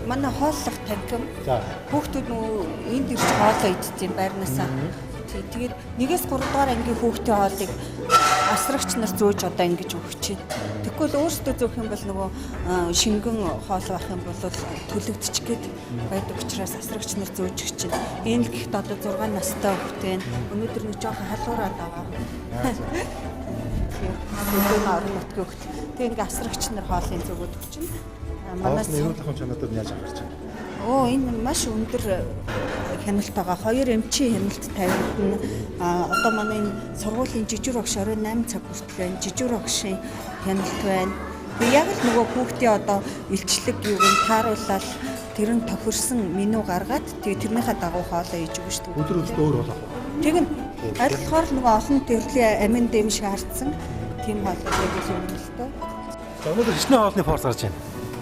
Манай хооллох танхим. За. Хүүхдүүд нөө энд ирж хоолоо идэх юм байрнаасаа. Тэгээд 1-3 дугаар ангийн хүүхдийн хоолыг асрагч нар зөөж одоо ингэж өгч байна. Тэгвэл өөрсдөө зөөх юм бол нөгөө шингэн хоол байх юм бол төлөвдөж гээд байдаг учраас асрагч нар зөөж өгч байна. Энэ л гэхэд одоо 6 настай хүүхдээ өнөөдөр нэг жоохон халуураад байгаа. Тэгээд орон нутгийн хүүхд. Тэгээд ингээ асрагч нар хоолыг зөөгөөд өгч байна. Манайс нэрүүд ахын чанарууд яаж гарч байна? Энэ маш өндөр хяналт байгаа. 2 эмчийн хяналт тавьд нь одоо манай энэ сургуулийн жижиг багш 28 цаг хүртэл байна. Жижиг багшийн хяналт байна. Тэгээ яг л нөгөө хүүхдийн одоо илчлэг юуг нь тааруулаад тэр нь тохирсон меню гаргаад тэгээ тэрнийхээ дагуу хоолоо хийж өгнө шүү дээ. Өдөр өдөрт өөр болох. Тэг нь аль болохоор нөгөө олон төрлийн амин дэм шиг харцсан тийм хоолой гэж юм л дээ. За өнөөдөр хичнээн хоолны форс гарч байна.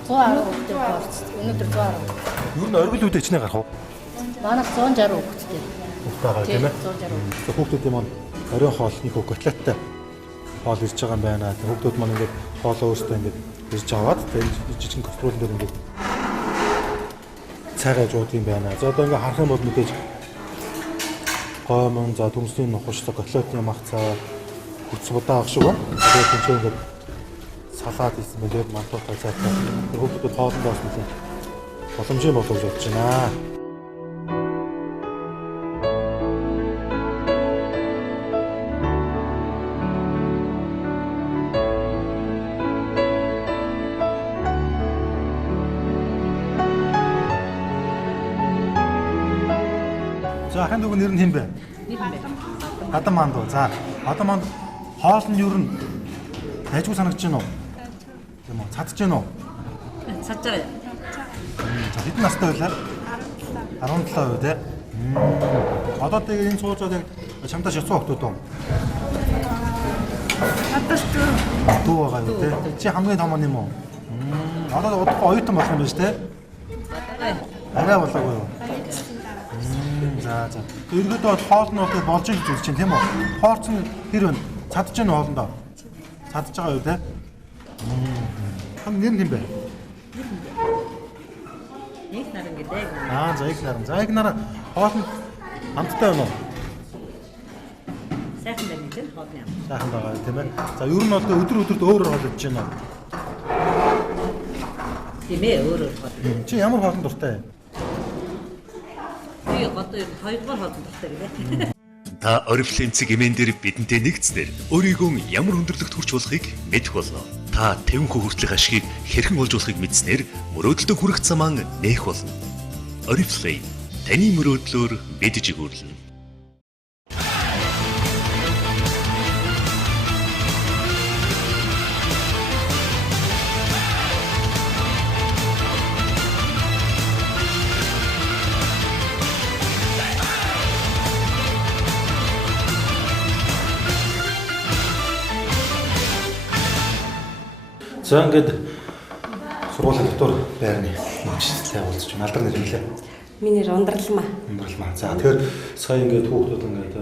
110 хүүхдээ форс. Өнөөдөр 110. Юу н оргил үүдээ хичнээн гарах уу? Манайх 160 хүүхдээ. Байгаа тийм ээ. 160. Хүүхдүүд маань оройн хоол нэг котлеттай хоол ирж байгаа юм байна. Хүүхдүүд маань ингээд хоолоо өөрсдөө ингээд ирж аваад тэгээд жижиг кастрюлн дээр ингээд цайгаа жууд юм байна. За одоо ингээд харах юм бол мэдээж гомон за түнсний нухаш котлетны мах цаа хүч удаа ах шиг байна. Тэгээд энэ чинь ингээд салаад ийсэн мэлээ мантуутай цайтай. Хүүхдүүд хоолндоос нэлээд боломжийн болов гэж бодож байна. За ахын дүүг нэр нь хэн бэ? Адам манд уу. За Адам манд хоол нь юу н хайжгүй санагдаж байна уу? Тийм үү? Цадж байна уу? Цадж байгаа. За хэдэн настай байлаа? 17 тий. Одоо тэгээ энэ сууж байгаа чамдаа шатсан хүмүүс үү? Дүү байгаа юу тий? Чи хамгийн том юм уу? Одоо удахгүй оюутан болох юм байна шүү тий? Арай болоогүй юу? За. Ерөнхийдөө хоол нь бол болж иж үзэж чинь тийм үү? Хоолц нь хэр вэ? Цадж байна хоолндоо. Цадж байгаа юу те? Нэр нь юм бэ? Нэг наран гэдэг. За их наран. За их наран хоол нь амттай байна уу? Сайхан байна тийм хоолны ам. Сайхан байгаа тийм ээ. За ер нь бол өдөр өдөрт өөр хоол идэж байна уу? Тийм ээ өөр хоол. Чи ямар хоолнд дуртай? Би одоо 2 дугаар хоолнд дуртай гэлээ. Та орифлейцэг эмээн дээр бидэнтэй нэгцнэр өөрийгөө ямар өндөрлөгт хүрч болохыг мэдэх болно. Та 50% хүртэлх ашгийг хэрхэн олж болохыг мэдснээр мөрөөдөлтөд хүрэх замаа нээх болно. Oriflame таны мөрөөдлөөр мэдж игүүрлэнэ. За ингээд сургуулийн доктор байрны хэмжлэлээ уулзч байна. Алдар нэр хэлээ. Миний нэр Ундралмаа. Ундралмаа. За тэгэхээр сая ингээд хүүхдүүд ингээд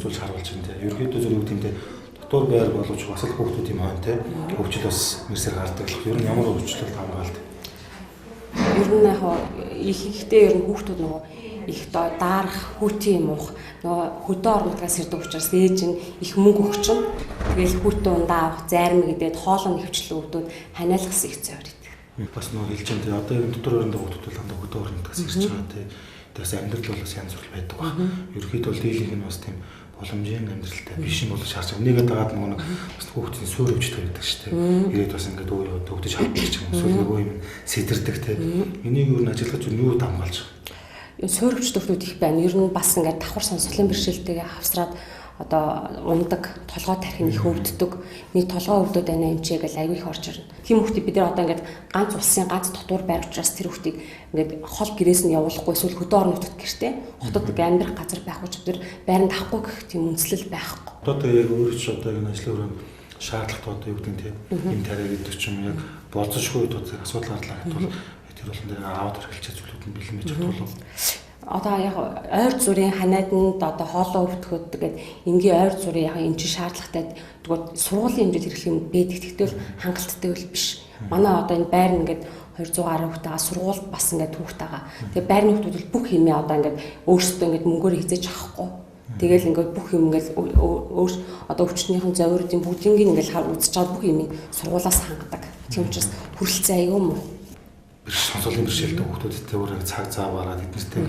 үзүүлж харуулж байна те. Ерөнхийдөө зөв үг тиймдээ доктор байр боловч бас л хүүхдүүд юм байна те. Хөгжил бас мэрсээр гардаг. Ер нь ямар хөгжлөлт хамгаалт. Ер нь яг ихтэй ер нь хүүхдүүд нөгөө их даарах хүүтийн юм уу нөгөө хөдөө орнотгоос ирдэг учраас ээж нь их мөнгө өгч нь тэгэл хүүтэн ундаа авах зарим гэдэг хоолойн хөвчлөө өвдөд ханиалгасан их зөөр идэг. Бас нөгөө хэлж байгаа те одоо энэ дотор өрөндөө хүүхдүүд бол дандаа хөдөө орнотгоос ирж байгаа те. Тэгээс амьдрал бол бас янз бүр байдаг ба. Ерөнхийдөө дийлийнх нь бас тийм боломжийн амьдралтай биш юм бол шаарч байгаа. Нэгэд дагаад нөгөө бас хүүхдийн суурь өвчтэй байдаг шүү дээ. Ирээд бас ингээд өө төгдөж хавчих юм. Эсвэл нөгөө юм сэтэрдэг те. Энийг юу н ажиллаж юу дамгаалж байгаа. Суурьвч төвхтүүд их байна. Ер нь бас ингээд давхар сонсголын бэрхшээлтэйгээ хавсраад одоо ундаг, толгой тархин их өвддөг. Миний толгой өвдөд байна юм чи гэж аягүй их орж ирнэ. Тийм хүүхдийг бид нар одоо ингээд ганц улсын ганц дотуур байр учраас тэр хүүхдийг ингээд хол гэрээс нь явуулахгүй эсвэл хөдөө орон нутгад гэртээ хотод амьдрах газар байхгүй ч тэр байранд авахгүй гэх тийм үндэслэл байхгүй. Одоо яг өөрөө ч одоо энэ ажлын өрөөнд шаардлагатай одоо юу гэдэг нь тийм юм тариа гэдэг ч юм яг болцсошгүй тул асуудал гарлаа гэдэг бол тэр бол нэр аауд хэрэглэж зүйлүүд нь бэлэн байж болов. Одоо яг ойр зүрийн ханааданд одоо хоолоо өвтгөхөд тэгээд энгийн ойр зүрийн яг энэ чинь шаардлагатай тэгвэл сургуулийн хэмжээд хэрэглэх юм байдаг. Тэгтэл хангалттай бол биш. Манай одоо энэ байр нь ингээд 200 гаруй хүүхдтэйгээ сургуульд бас ингээд хүүхдтэйгээ. Тэгээд байрны хүүхдүүд бол бүх хэмээ одоо ингээд өөрсдөө ингээд мөнгөөр хязгаарч авахгүй. Тэгэл ингээд бүх юм ингээд өөр одоо өвчтнийхэн зовируудын бүгднийг ингээд үзэж чад бүх юмыг сургуулаас хангадаг. Тийм учраас хүрэлцээ аюу муу. Сонсголын бэрхшээлтэй хүмүүстэй өөрөө цаг зав гараад эднэртэй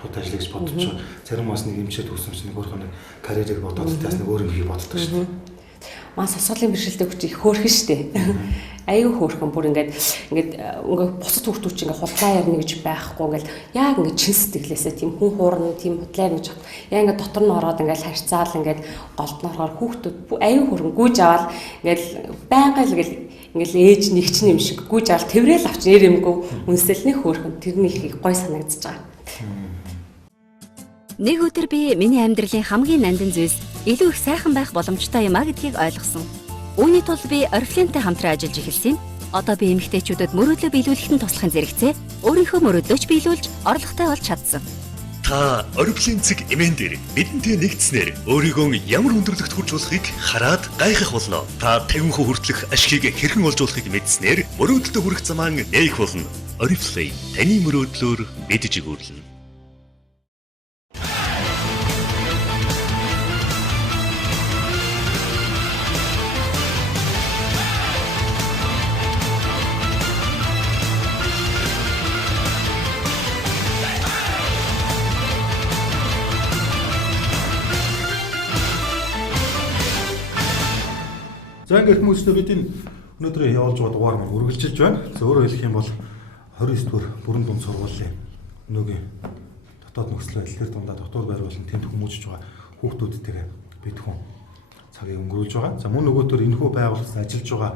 тууд ажиллаж бодож байгаа. Зарим бас нэг эмчээд өсөмч нэг өөрөө нэг карьерийг бодоод таас нэг өөр юм хийх боддог шүү дээ. Мас сонсголын бэрхшээлтэй хүч их хөөрхөн шүү дээ. Аюу хөөрхөн бүр ингээд бусад хүүхдүүд чинь ингээд худлаа ярина гэж байхгүй ингээд яг ингээд чин сэтгэлээсээ тийм хүн хуурна тийм худлаа гэж яа ингээд дотор нь ороод ингээд харьцаал ингээд голднороор хүүхдүүд аюу хөөрхөн гүйж аваад ингээд байнга л ингээд ээж нэгч юм шиг гүйж аваад тэврээл авч нэр юмгүй үнсэл нэг хөөрхөн тэрний их гой санагдаж байгаа. Нэг өдөр би миний амьдралын хамгийн нандин зүйлс илүү их сайхан байх боломжтой юм а гэдгийг ойлгосон. Үүний тулд би Oriflame-тэй хамтран ажиллаж эхэлсэн. Одоо би эмэгтэйчүүдэд мөрөөдлөө биелүүлэхэд нь туслахын зэрэгцээ өөрийнхөө мөрөөдлөөч биелүүлж орлоготой болж чадсан. Та Oriflame цэг эмэн дээр бидэнтэй нэгдснээр өөрийгөө ямар өндөрлөгт хүрч болохыг хараад гайхах болно. Та 50% хүртэлх ашгийг хэрхэн олж болохыг мэдснээр мөрөөдөлтөд хүрэх замаа нээх болно. Oriflame таны мөрөөдлөөр мэдж өгүүлнэ. За ингээд хүмүүстээ бид энэ өнөөдөр явуулж байгаа дугаар маань үргэлжилж байна. За өөрөөр хэлэх юм бол 29-р бүрэн дунд сургуулийн өнөөгийн дотоод нөхцөл байдал төр дундаа дотор байр болон тэнд хүмүүжиж байгаа хүүхдүүдтэйгээ бид хүн цагийг өнгөрүүлж байгаа. За мөн нөгөөдөр энэхүү байгууллагад ажиллаж байгаа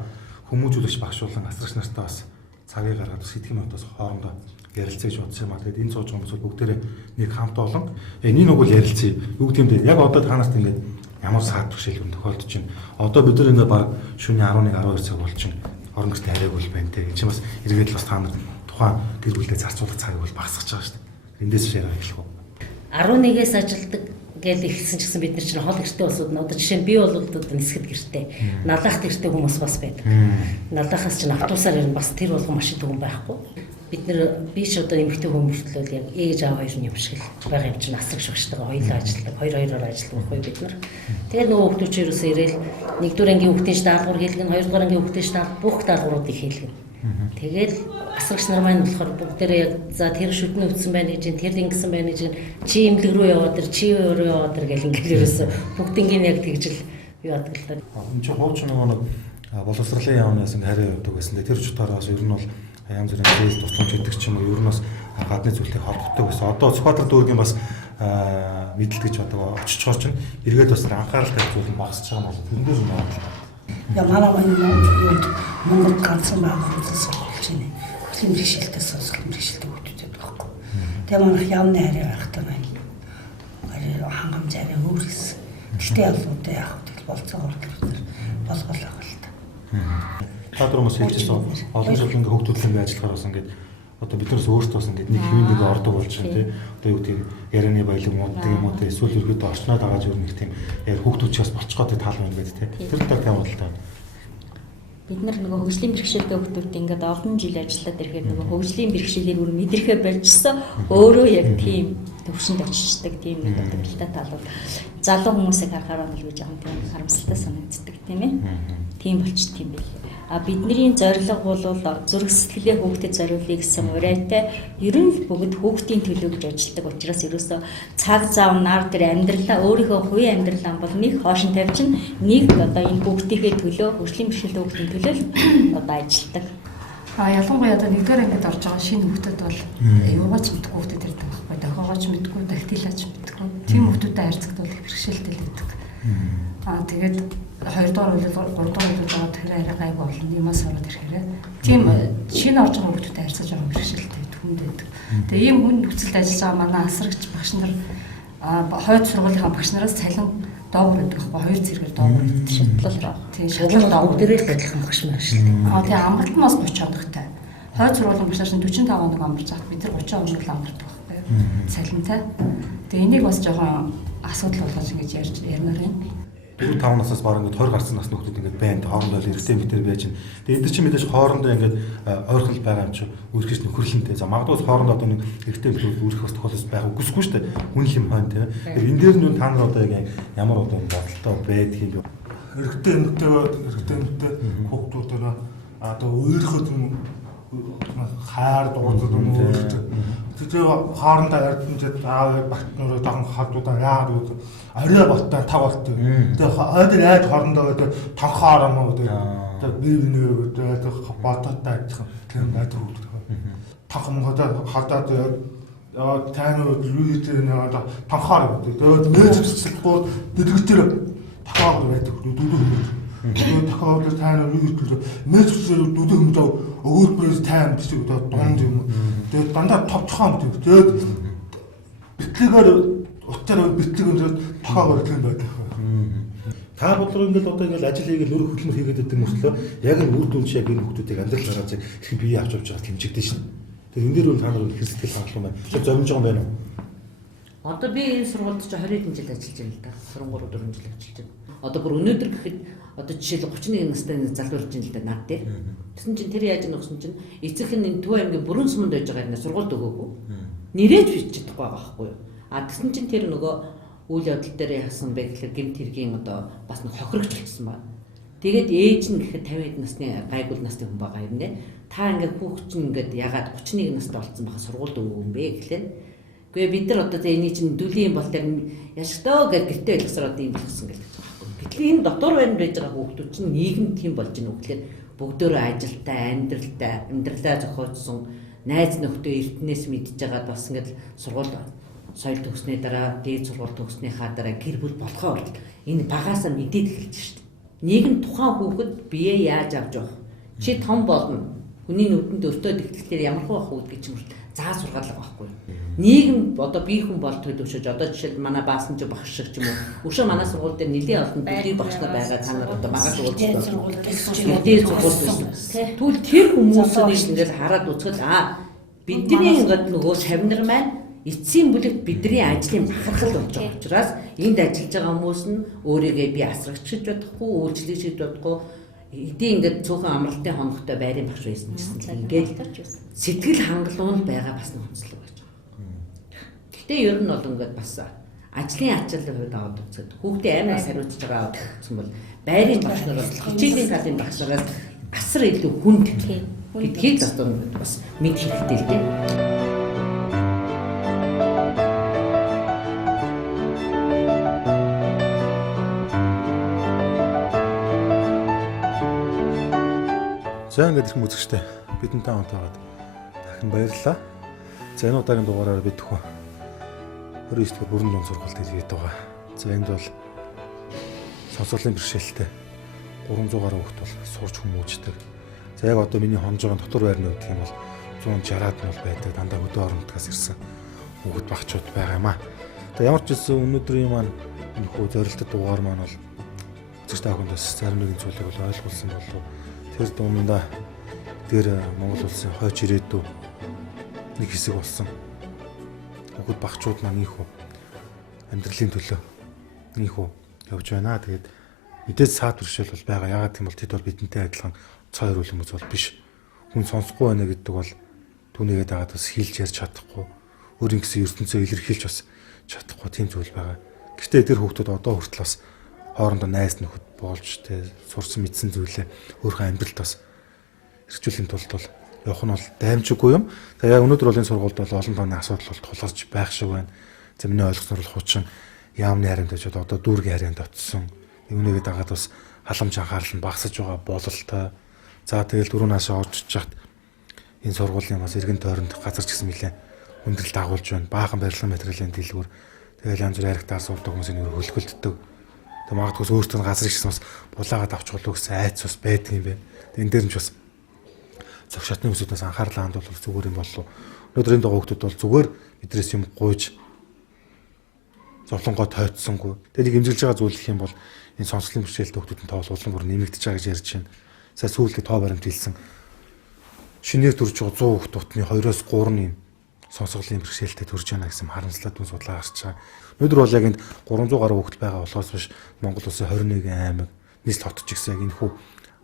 хүмүүжүүлэгч багш болон асрагч нартай бас цагийг гаргаад сэтгэл хөдлөлтөөс хоорондоо ярилцаж бодсон юм а. Тэгээд энэ сууж байгаа хүмүүс бүгдээрээ нэг хамт олон энэ нэг бол ярилцъя. Юу гэдэг юм бэ? Яг одоо та нарт ингээд ямар саад бэрхшээл тохиолдож байна. Одоо бид нар ингээ баг шөнийн 11-12 цаг болж чинь орон гэртээ хараагүй л байна те. Энд чинь бас эргээд л бас та нар тухайн гэр бүлдээ зарцуулах цагийг бол багасгаж байгаа шүү дээ. Эндээс шаараа эхлэх үү. 11-ээс ажилдаг гэж ихсэн ч гэсэн бид нар чинь хол гэртээ улсууд нь одоо жишээ нь би бол нисгэд гэртээ, налах гэртээ хүмүүс бас байдаг. Налахаас чинь автобусаар ирнэ бас тэр болгон машин дүгэн байхгүй. Бид нар биш одоо эмэгтэй хүмүүжлэл яг ээж аав хоёр нь юм шиг байгаа юм чинь асрагч багштайгаа хоёулаа ажилладаг, хоёр-хоёроор ажилладаг байхгүй бид нар. Тэгээд нөгөө хүүхдүүд чинь ерөөсөө ирээл 1-р ангийн хүүхдийн даалгавар хийлгэн, 2-р ангийн хүүхдийн даалгавар бүх даалгавруудыг хийлгэн. Тэгээд асрагч нар маань болохоор бүгдээрээ яг за тэр шүдний өвдсөн байна гэж, тэр ингэсэн байна гэж, чи имлэг рүү яваад тэр, чи өөрөө яваад тэр гэл ингээд ерөөсөө бүгднийг яг тэгжил юу яадаг л та. Энд чинь хууч нөгөө боловсролын яамнаас ингээ хараа явдаг байсан. Тэр чутаараас ер нь бол янз бүрийн зээл тусламж өгдөг ч юм уу ер нь бас гадны зүйлтэй холбогддог байсан. Одоо Цохбаатар дүүргийн бас мэдлэл гэж одоо очиж чоор чинь эргээд бас анхааралтай зүйл нь багасч байгаа юм байна. Тэрнээр нь байна. Я манай Монгол ганцхан байгууллагаас болж байна. Хөлийн бэрхшээлтэй сонсголын бэрхшээлтэй хүүхдүүд байхгүй. Тэгээ манайх явны хараа байхтай байна. Арай хангамж арай өөр гэсэн. Гэхдээ ялуудаа яах вэ? Болцоогоор тэр болгол байгаа л та. Та дөрмөс хэлчихсэн олон жил ингээ хөгжүүлэлт ажиллахаар бас ингээд одоо биднээс өөрсдөө бас ингээд нэг хэвэн нэг ордог болж байна тий. Одоо юу гэдэг ярианы баялаг мууддаг юм уу тий. Эсвэл ерөөдөө орчноо дагааж өрнөх тийм яг хөгжүүлж бас болчихгоо тий таал байна гэдэг тий. Тэр тал тавуудалтай. Бид нар нөгөө хөгжлийн бэрхшээлтэй хүүхдүүд ингээд олон жил ажиллаад ирэхээр нөгөө хөгжлийн бэрхшээлийг бүр мэдрэхэ барьжсан өөрөө яг тийм төвшөнд очиждаг тийм мэдээлэлтэй талууд залуу хүмүүсийг харахаар бол жоохон тийм харамсалтай санагддаг тийм ээ. Тийм болчих тийм байл. А бидний зорилго бол зүрх сэтгэлээ хүүхдэд зориулъя гэсэн урайтай ер нь бүгд хүүхдийн төлөө гэж ажилладаг учраас ерөөсөө цаг зав нар дээр амьдралаа өөрийнхөө хувийн амьдралаа бол нэг хоошин тавьчин нэг одоо энэ хүүхдийнхээ төлөө хөгжлийн бэрхшээлтэй хүүхдийн төлөө одоо ажилладаг. Ялангуяа одоо нэгдүгээр ангид орж байгаа шинэ хүүхдүүд бол юугаач мэдгүй хүүхдүүд ирдэг байхгүй. Дохоогооч мэдгүй, дактилаач мэдгүй. Тийм хүүхдүүдтэй харьцагдвал их бэрхшээлтэй л байдаг. Тэгээд 2-р үйл 3-р үйл байгаа тэр арай гайг болно. Юмас ороод ирэхээр тийм шинэ орж байгаа хүүхдүүдтэй харьцаж байгаа бэрхшээлтэй хүнд байдаг. Тэгээ ийм хүн нөхцөлд ажиллаж байгаа манай асрагч багш нар хойд сургуулийн багш нараас цалин доогор гэдэг байхгүй 2 зэрэгээр доогор гэдэг шатлал. Тийм шатлал доогор дээрээ адилхан багш нар шүү дээ. Тэгээ амгалт нь бас 30 хоногтой. Хойд сургуулийн багш нар 45 хоног амарч байгаа. Бид нар 30 хоног амардаг байхгүй цалинтай. Тэгээ энийг бас жоохон асуудал болгож ингэж ярьж ярмаар юм. 4-5 насаас бараг ингээд 20 гарсан насны хүмүүс ингээд байна. Хоорондоо эрэгтэй эмэгтэй байж байна. Тэгээд эд чинь мэдээж хоорондоо ингээд ойрхон байгаа юм чи үргэлж нөхөрлөнтэй. За магадгүй хоорондоо одоо нэг эрэгтэй эмэгтэй үргэлж бас тохиолдож байх үгүйсгүй шүү дээ. Хүн юм байна тийм. Тэгэхээр энэ дээр нь та нар одоо яг ямар одоо бодолтой байдаг юм бэ? Эрэгтэй эмэгтэй хүүхдүүдээ одоо өөрийнхөө хайр дуурдаг юм уу? Тэгээ хоорондоо ярьдэн аав багтнараа жоохон хадуудаа яагаад вэ? Арай болтой тав болтой. Тэгээ ойдэр яаж хоорондоо гэдэг тонхоор юм уу? Тэгээ бие бинээ бодоттой адилхан тийм байдаг хүүхдүүд. Тахмгадаа хадаад тань юу гэдэг нь тонхоор гэдэг. Тэгээд нээж хэсэлбээр дэлгэртэр тахаад байдаг дүүдүү. Тэгээд тахаад тань юу гэдэг нээж хэсэлбээр дүүдүү хэмжээ өгөөдбөрөөс тань гэж дунд юм. Тэгээд дандаа товчхон гэдэг. Тэгээд битлэгээр утгаар битлэгээр тахаад гэдэг юм байдаг. Та бодлого ингээд одоо ингээд ажил хийгээл нөр хөдөлмөр хийгээд байдаг мөртлөө яг энэ үр дүн чи яг энэ хүмүүсийг амьдрал гаргаж их бие авч явж байгаа хэмжигдэж шин. Тэгээ энэ дээр нь та нар их сэтгэл хангалуун байна. Чи зомж байгаа юм байна уу? Одоо би энэ сургуульд чи 20 хэдэн жил ажиллаж байна л да. 23 4 жил ажиллаж байна. Одоо бүр өнөөдөр гэхэд одоо жишээл 31 настай залуу ирж байна л да над дээр. Тэсэн чинь тэр яаж нэгсэн чинь эцэг нь энэ Төв аймгийн бүрэн суманд байж байгаа юм сургуульд өгөөгүй. Нэрэж бичиж чадахгүй байгаа байхгүй юу? А тэсэн чинь тэр нөгөө үйл явдал дээр яасан бэ гэхээр гэмт хэргийн одоо бас нэг хохирогч болсон байна. Тэгээд ээж нь гэхэд 50 хэд насны гайгүй насны хүн байгаа юм нэ. Та ингээд хүүхд чинь ингээд ягаад 31 настай болсон баха сургуульд өгөө юм бэ гэхлээр. Гэхдээ бид нар одоо энийг чинь дүлийн бол дээр яшдоо гэж гэртээ байлгасараад юм болгосон гэдэг байна. Гэтэл энэ дотор байна байж байгаа хүүхдүүд чинь нийгэмд тийм болж ийн үгээр бүгдөө ажилтай, амьдралаа зохиоцсон найз нөхдөд эрдэнэс мэдж байгаад бас ингээд сургууль соёл төгснөө дараа дээд сургууль төгснөхийн дараа гэр бүл болохоо хүртэл энэ багаасаа мэдээд эхэлж шүү дээ. Нийгэм тухайн хүүхэд бие яаж авч явах? Чи том болно. Хүний нүдэнд өртөөд ихтлээр ямар хөө байх вэ гэж юм заа сургаалга байхгүй. Нийгэм одоо бие хүн бол төлөвшөж одоо жишээл манай баасан ч багш шиг ч юм уу. Өшөө манай сургууль дээр нэлийн олон бүлэг багш нар байгаа та нар одоо байгаа сургууль дээр сургууль байсан. Тэгвэл тэр хүмүүсийг ингээд хараад үзвэл бидний ингээд нөгөө шавнар маань эцсийн бүлэгт бидний ажлын бахархал болж байгаа учраас энд ажиллаж байгаа хүмүүс нь өөрийгөө би асрагч гэж бодохгүй, үйлчлэгч гэж бодохгүй эдийн ингээд цөөхөн амралтын хонготой байрын багш байсан гэсэн л ингээд сэтгэл хангалуун байгаа бас нөхцөл байж байгаа. Гэхдээ ер нь бол ингээд бас ажлын ачааллын хувьд аваад үзэхэд хүүхдээ аймаас хариуцж байгаа гэсэн бол байрын багш нараас хичээлийн талын багш нараас асар илүү хүнд гэдгийг бас мэд хэрэгтэй л дээ. За ингээд их үзэгчтэй бидэнтэй хамтаагаад дахин баярлалаа. За энэ удаагийн дугаараар бид төхөө 29 дугаар бүрэн дунд сургалт хийгээд байгаа. За энд бол сонсголын бэрхшээлтэй 300 гаруй хүүхд бол сурч хүмүүждэг. За яг одоо миний хонж байгаа дотор байрны үгдэх юм бол 160-аад нь бол байдаг. Дандаа хөдөө орнотгоос ирсэн хүүхд багчууд байгаа юм аа. За ямар ч гэсэн өнөөдрийн маань энэ хөө зорилттой дугаар маань бол үзэгч та бүхэндээс зарим нэгэн зүйлийг бол ойлгуулсан болов. Тэр дундаа дээр Монгол улсын хойч ирээдүй нэг хэсэг болсон. Хүүхд багчууд маань ийхүү амьдралын төлөө ийхүү явж байна. Тэгээд мэдээж саад бэрхшээл бол байгаа. Ягаад гэвэл тэд бол бидэнтэй адилхан цоор хүмүүс бол биш. Хүн сонсохгүй байна гэдэг бол түүнийгээ дагаад бас хэлж ярьж чадахгүй. Өөрийн гэсэн ертөнцөө илэрхийлж бас чадахгүй тийм зүйл байгаа. Гэхдээ тэр хүүхдүүд одоо хүртэл бас хоорондоо найз нөхөд болж сурсан мэдсэн зүйлээ өөрийнхөө амьдралд бас хэрэгжүүлэхийн тулд бол явах нь бол даймжиггүй юм. Тэгээ яг өнөөдөр бол энэ сургуульд бол олон тооны асуудал бол тулгарч байх шиг байна. За миний ойлгосноор бол хучин яамны харинд очиод одоо дүүргийн харинд очсон. Үүнийгээ дагаад бас халамж анхаарал нь багасж байгаа бололтой. За тэгэл дөрөв наашаа орж чад энэ сургуулийн бас эргэн тойронд газар ч гэсэн нэлээд хүндрэлт агуулж байна. Баахан барилгын материалын дэлгүүр тэгэл янз бүр харигтаар сурдаг хүмүүсийн хөлгөлддөг. Тэг магадгүй өөртөө газар ихсэн бас булаагаад авч болов гэсэн айц бас байдаг юм байна. Тэг энэ дээр нь ч бас зөх шатны хүмүүсээс анхаарлаа хандуул зүгээр юм болов. Өнөөдөр энэ хүүхдүүд бол зүгээр бидрээс юм гуйж зовлонгоо тойцсонгүй. Тэг нэг имзэглэж байгаа зүйл гэх юм бол энэ сонсголын бэрхшээлтэй хүүхдүүдийн тоол улам бүр нэмэгдэж байгаа гэж ярьж байна. Сая сүүлдээ тоо баримт хэлсэн. Шинээр төрж байгаа 100 хүүхдүүдний 2-3 нь сонсголын бэрхшээлтэй төрж байна гэсэн харамслаад дүн судлаа гарч байгаа. Өнөөдөр бол яг энд 300 гаруй хүүхэд байгаа болохоос биш Монгол улсын 21 аймаг нийслэл хотч гэсэн яг энэ хүү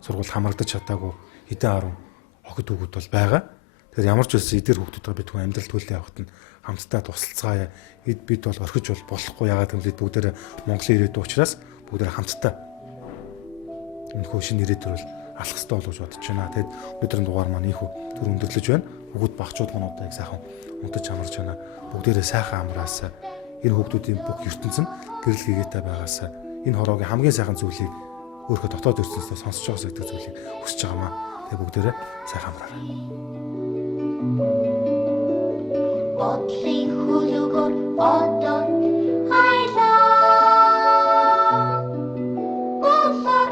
сургууль хамрагдаж чадаагүй хэдэн харин охид хүүхэд бол байгаа. Тэгэхээр ямар ч үсэн эдгээр хүүхдүүдээ бид хүн амьдрал төлөө явахад нь хамтдаа тусалцгаая. Бид бол орхиж бол болохгүй ягаад гэвэл бүгдээрээ Монголын ирээдүйн учраас бүгдээрээ хамтдаа энэ хүү шинэ ирээдүйр бол алах хэрэгтэй болов гэж бодож байна. Тэгэд өнөөдрийн дугаар маань ийхүү төр өндөрлөж байна. Хүүхэд багчууд маань одоо яг сайхан унтаж амарч байна. Бүгдээрээ сайхан амраасаа энэ хүүхдүүдийн бүх ертөнцийн гэрэл гээтэй байгаасаа энэ хороогийн хамгийн сайхан зүйлийг өөрөө дотоод ертөнцөөс сонсож байгаас гэдэг зүйлийг хүсэж байгаамаа. Тэгээ бүгдээрээ сайхан амраарай. Бодлын хөлөгөр одоо хайлаа. Болор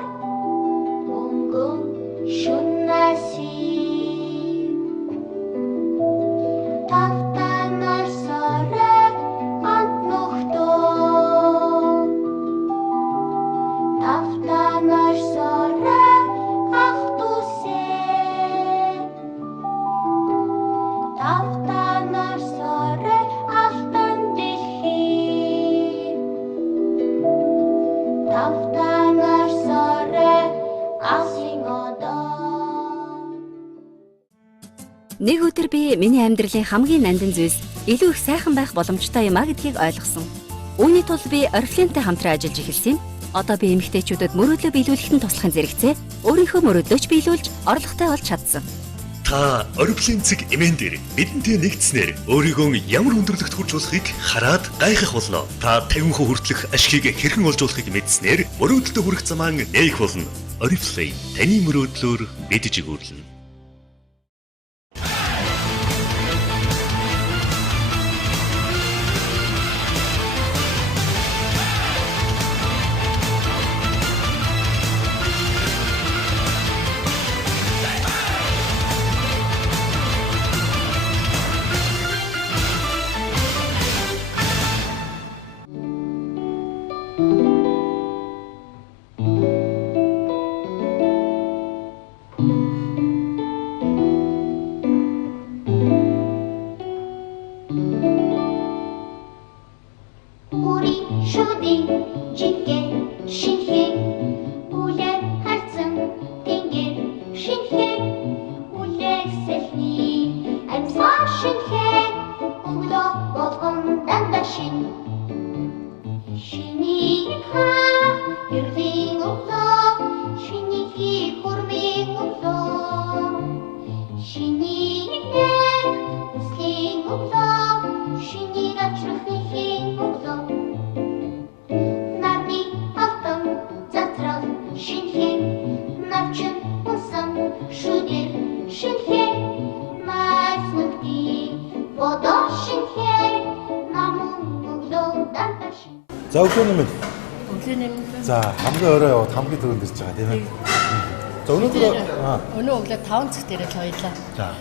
мөнгөн шуннаси. Тавтанар сарэ антнохтоо. Тавтанар сарэ ахтусе. Тавтанар сарэ алтан дэлхий. Тавтанар сарэ асын одоо. Нэг өдөр би миний амьдралын хамгийн нандин зүйлс илүү их сайхан байх боломжтой юм а гэдгийг ойлгосон. Үүний тулд би Oriflame-тэй хамтран ажиллаж эхэлсэн. Одоо би эмэгтэйчүүдэд мөрөөдлөө биелүүлэхэд туслахын зэрэгцээ өөрийнхөө мөрөөдлөөч биелүүлж орлоготой болж чадсан. Та Oriflame цэг эмэн дээр бидэнтэй нэгдснээр өөрийгөө ямар өндөрлөгт хүрч болохыг хараад гайхах болно. Та 50% хүртэлх ашгийг хэрхэн олж болохыг мэдснээр мөрөөдөлтөд хүрэх замаа нээх болно. Oriflame таны мөрөөдлөөр мэдж өгүүлнэ. За өглөө нэмэн. Өглөө нэмэн. За хамгийн орой яваад хамгийн түрүүнд ирж байгаа тийм ээ. За өнөөдөр өнөө өглөө 5 цаг дээр л хоёлаа.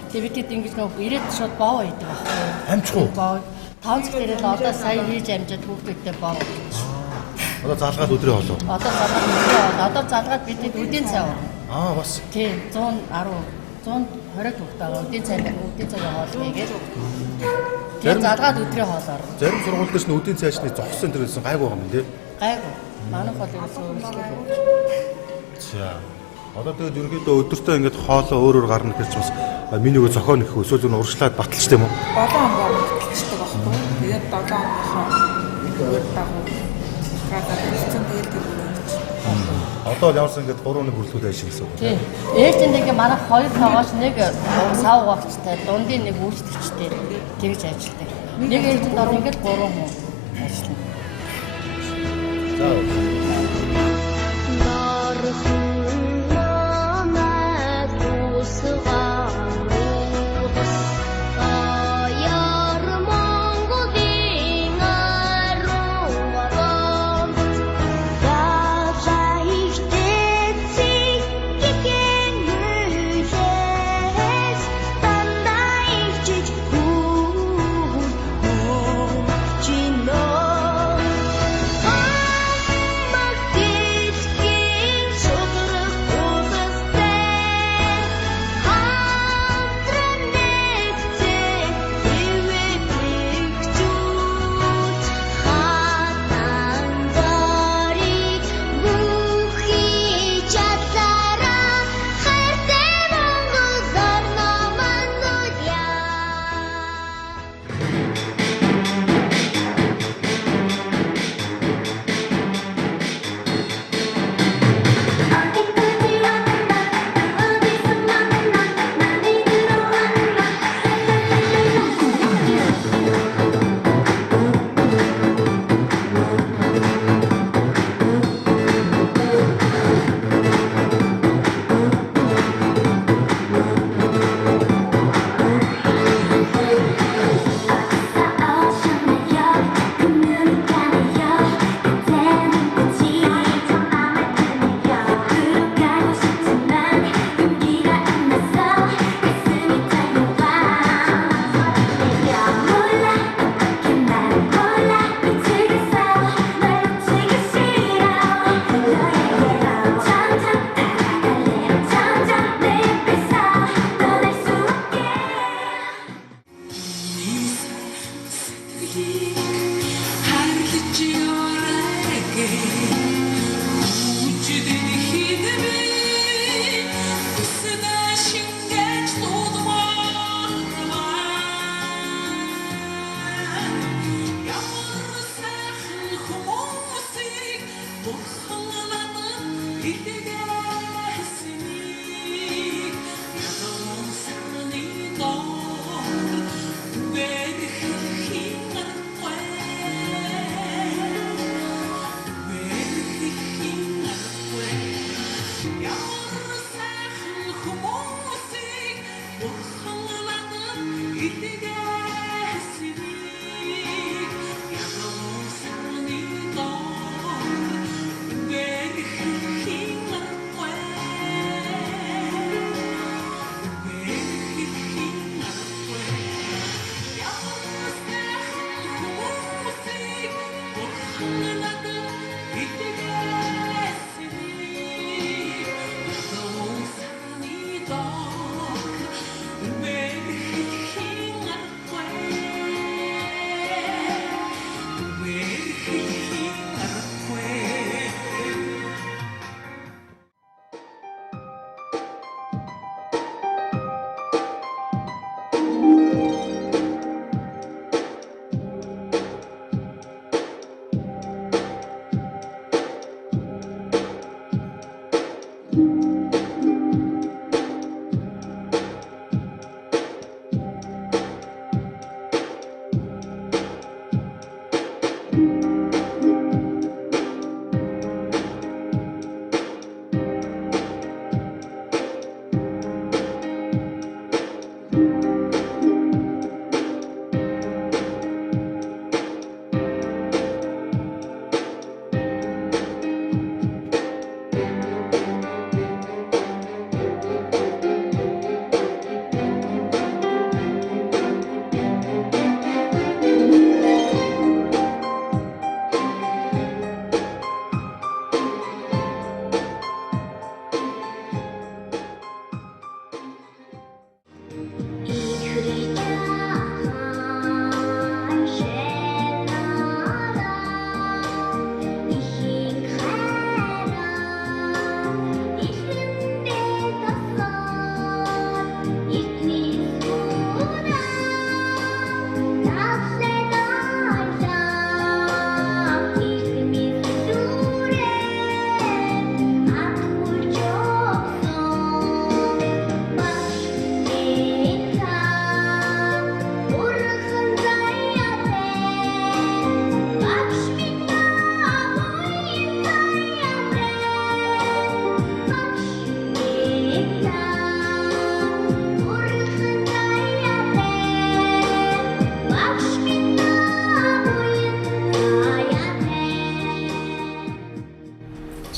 Тэгээ бидэд ингэж нөө ирээд шууд боо идэв байхгүй. Амжих уу? Боо 5 цаг дээр л одоо сая хийж амжаад хүүхдүүдтэй боо. Одоо залгаад өдрөө болов. Одоо залгаад өдрөө болов. Одоо залгаад бидэд үдийн цай уу? Бас. Тийм 120 хүүхд байгаа. Үдийн цай хоол хийгээд. Тэгээ залгаад өдрөө хоолоор. Зарим сургууль дээр ч нүдийн цайшны зогссон тэр гэсэн гайгүй юм тий. Гайгүй. Манай хоол ерөөсөө өөрчлөлөө. За. Одоо тэгээд ерөнхийдөө өдөртөө ингэж хоолоо өөрөөр гарна гэж бас менюг зохион их өсөөл зүн урагшлаад баталч тийм үү? 7 хоногоор баталчдаг байхгүй. Тэгээд 7 хоногоо нэг дагуу градаар хэлсэн тэгээд одоо ямар ч ингэж 3 хүрлүүд ажиж гэсэн үг. Тийм. Ээлжинд ингээ манай 2 тоогооч нэг сав угаагчтай, дундын нэг үйлчлэгчтэй тэгж ажилладаг. Нэг ээлжинд бол ингээ 3 хүн ажиллана. За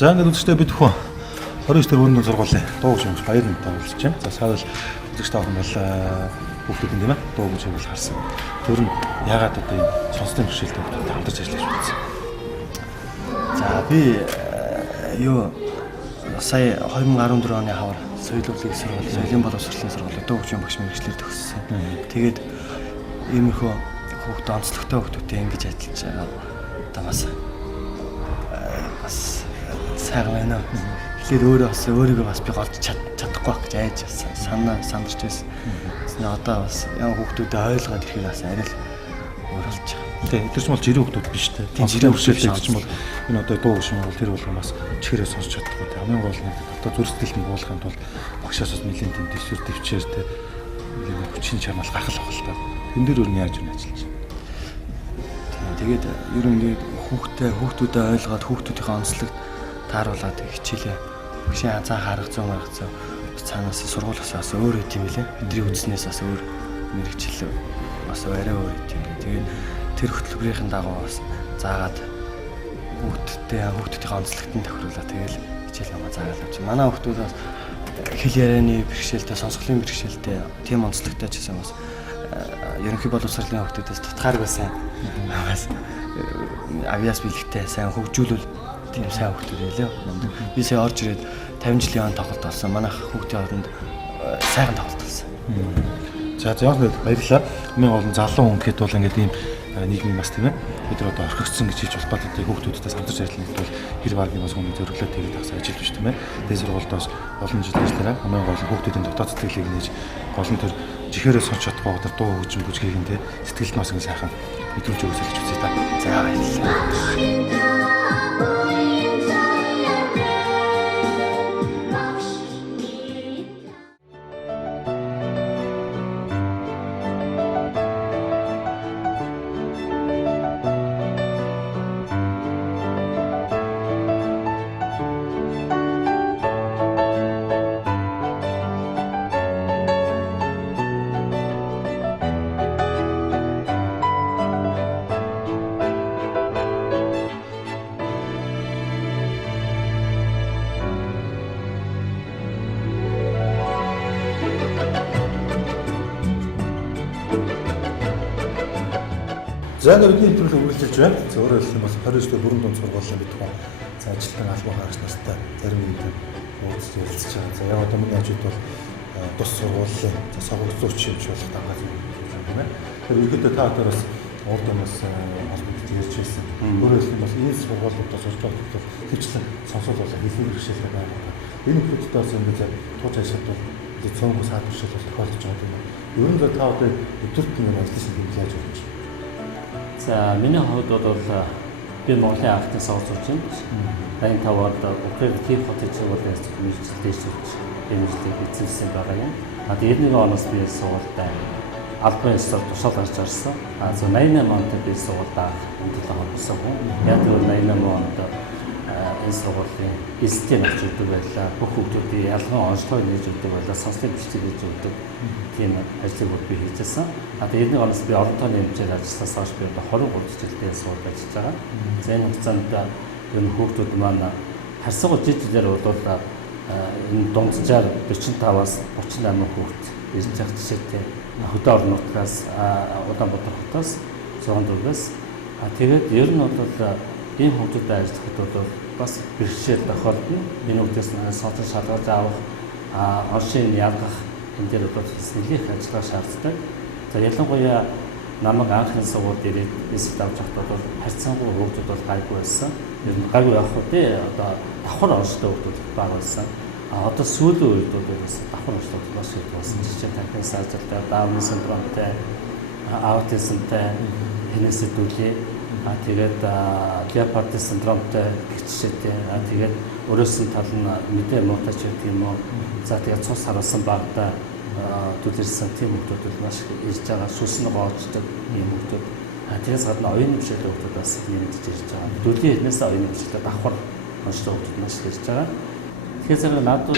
За ингээд үзэгчтэй бид хүн 29 дэх өрөөний сургуулийн дуу гэж юмш баяр мэдээ өгүүлж байна. За сая л үзэгчтэй охин бол хүүхдүүд юм аа дуу гэж өгөл харсан. Тэр нь ягаад одоо энэ сонсдын бэрхшээлтэй хүмүүстэй хамтарч ажиллаж байсан. За би юу сая 2014 оны хавар соёлын сургууль, соёлын боловсролын сургууль дуу гэж багш мэргэжлэр төгссөн. Тэгээд иймэрхүү хүүхд онцлогтой хүүхдүүдтэй ингэж ажиллаж байгаа. Одоо бас сайхан байна. Тэгэхээр өөрийгөө бас би голж чадахгүй байх гэж айж сандарч байсан. Одоо бас яг хүүхдүүдэд ойлгоод ирэхэд бас арай л өөр болж байгаа. Тийм, тэр ч бол жирийн хүүхдүүд биш те. Тийм жирийн хүүхдүүд гэж бол энэ одоо дуу гişм бол тэр болгоомоос чихрээ сонсч чадахгүй те. Хамгийн гол нь одоо зүрх сэтгэлд буулахын тулд багшаас бас нэлийн тийм дэвсгэр төвчээр те. Нэг хүчин чармал гаргах авах та. Тэн дээр өөр нь яаж юу ажиллаж байна. Тэгээд ер нь хүүхдүүдэд ойлгоод хүүхдүүдийн онцлогт тааруулаад хичээлээ багшийн анзаах арга зүй цаанаас сургуулиас бас өөр үт юм лээ. Бидний үзснээс бас өөр мэрэгчлээ бас арай өөр үт юм. Тэгээд тэр хөтөлбөрийн дагуу бас заагаад хүүхдүүдийн онцлогтын тохируулаад тэгэл хичээл намаа заагаад авч. Манай хүүхдүүд бас хэл ярианы бэрхшээлтэй, сонсголын бэрхшээлтэй тийм онцлогтой ч гэсэн бас ерөнхий боловсролын хүүхдүүдээс тутгааргүй сайн бас авиас бэлэгтэй сайн хөгжүүлвэл тийм сайн хүүхдүүд байлээ. Би сая орж ирээд 50 жилийн ан тоглолт болсон. Манайх хүүхдийн оронд сайхан тоглолт болсон. За яах вэ? Баярлалаа. Хамгийн олон залуу хүн гэхэд бол ингээд ийм нийгмийн бас тийм ээ. Бид нар одоо орхигдсон гэж хэлж бас баттай хүүхдүүдтэй самтарч ажиллана гэдэг бол хэр багийн бас хүний зөвлөлөө тэгээд тагсаа ажиллаж биш тийм ээ. Тэгээд сургуульд олон жил ажиллараа хамгийн гол хүүхдүүдийн дотоод сэтгэлийг нээж гол нь тэр жихээрээ сонч чадахгүй одоо дуу хөгжим бүжгийг нь тэ сэтгэлд нас ингэ сайхан мэдрэмж өгсөж үзье та. За баярлалаа. За бидний нэвтрүүлэг үргэлжилж байна. За өөрөөр хэлбэл бас 29 дэх бүрэн дунд сургуулийн битгүүн за ажилтан албан хаагч нартай зарим нэг уулзж ярилцж байгаа. За яг одоо миний ажид бол тус сургуулийн за сонгогдсон хүч болох давхад юм байна. Тэр үргэлжлээ та одоо бас урд юмас холбогдож ярьж байсан. Өөрөөр хэлбэл бас энэ сургуулиудаас сурч байгаа бол хөвчлэн сонсол болоо хэлний бэрхшээлтэй байгаа. Энэ хүмүүстэй бас ингээд тууж ажиллаад бол цөөнгүй саад бэрхшээл бол тохиолдож байгаа юм. Ер нь та одоо өдөрт нэг ажлын хэмжээж явж байна. За миний хувьд бол би Монголын ардын сонгогч юм. Баян таваад Украин Киев хотын сургуулийн мэргэжилтэйч эмчилгээ эзэмсэн байгаа юм. А 91 оноос би сургуультай албан ёсоор тушаал гарч ирсэн. А 88 онд би сургуультай амжилттай холбосон хүн. Яг л 88 онд энэ сургуулийн эзэлтийн авч өгдөг байлаа. Бүх хүүхдүүдийн ялган онцлог нээж өгдөг байлаа. Сонслын бичиг хийж өгдөг. Тийм ажлыг би хийжсэн. А 91 оноос би олон тооны хэмжээр ажилласаас хойш би одоо 23 жилдээ сурж ажиллаж байгаа. За энэ хугацаанд энэ хүүхдүүд маань харьцангуй жилээр бол энэ дунджаар 45-аас 38 хүүхд ирж байгаа жишээтэй. Хөдөө орон нутгаас Улаанбаатар хотоос Зондоргоос тэгээд ер нь бол ийм хүүхдүүдэд ажиллахад бол бас бэрхшээл тохиолдно. Энэ үгдээс сонсон шалгаж авах оншийн ялгах энэ дээр бол нэлээх ажиллагаа шаарддаг. За ялангуяа намайг анхны сургуульд ирээд эсэлт авч явахдаа бол харьцангуй хүүхдүүд бол гайгүй байсан. Ер нь гайгүй явах үедээ одоо давхар онцтой хүүхдүүд бага байсан. Одоо сүүлийн үед бол давхар онцтой бас их болсон. Жишээ танхимын саржилттай, Дауны синдромтой, аутизмтай хинэсэд үлээ. Тэгээд Леопардын синдромтой гэх жишээтэй. Тэгээд өөрөөс нь тал нь мэдээ муутач гэдэг юм уу. За тэгээд цус харуулсан багтаа төлөрсөн тийм хүмүүсд маш их ирж байгаа. Сүс нь гоочдаг юм хүмүүс. Тэрээс гадна оюуны бишэлтэй хүмүүс бас нэмэгдэж ирж байгаа. Дөлгийн хэлнээс оюуны бишэлтэй давхар онцлог хүмүүс маш их ирж байгаа. Тэгэхээр зэрэг надад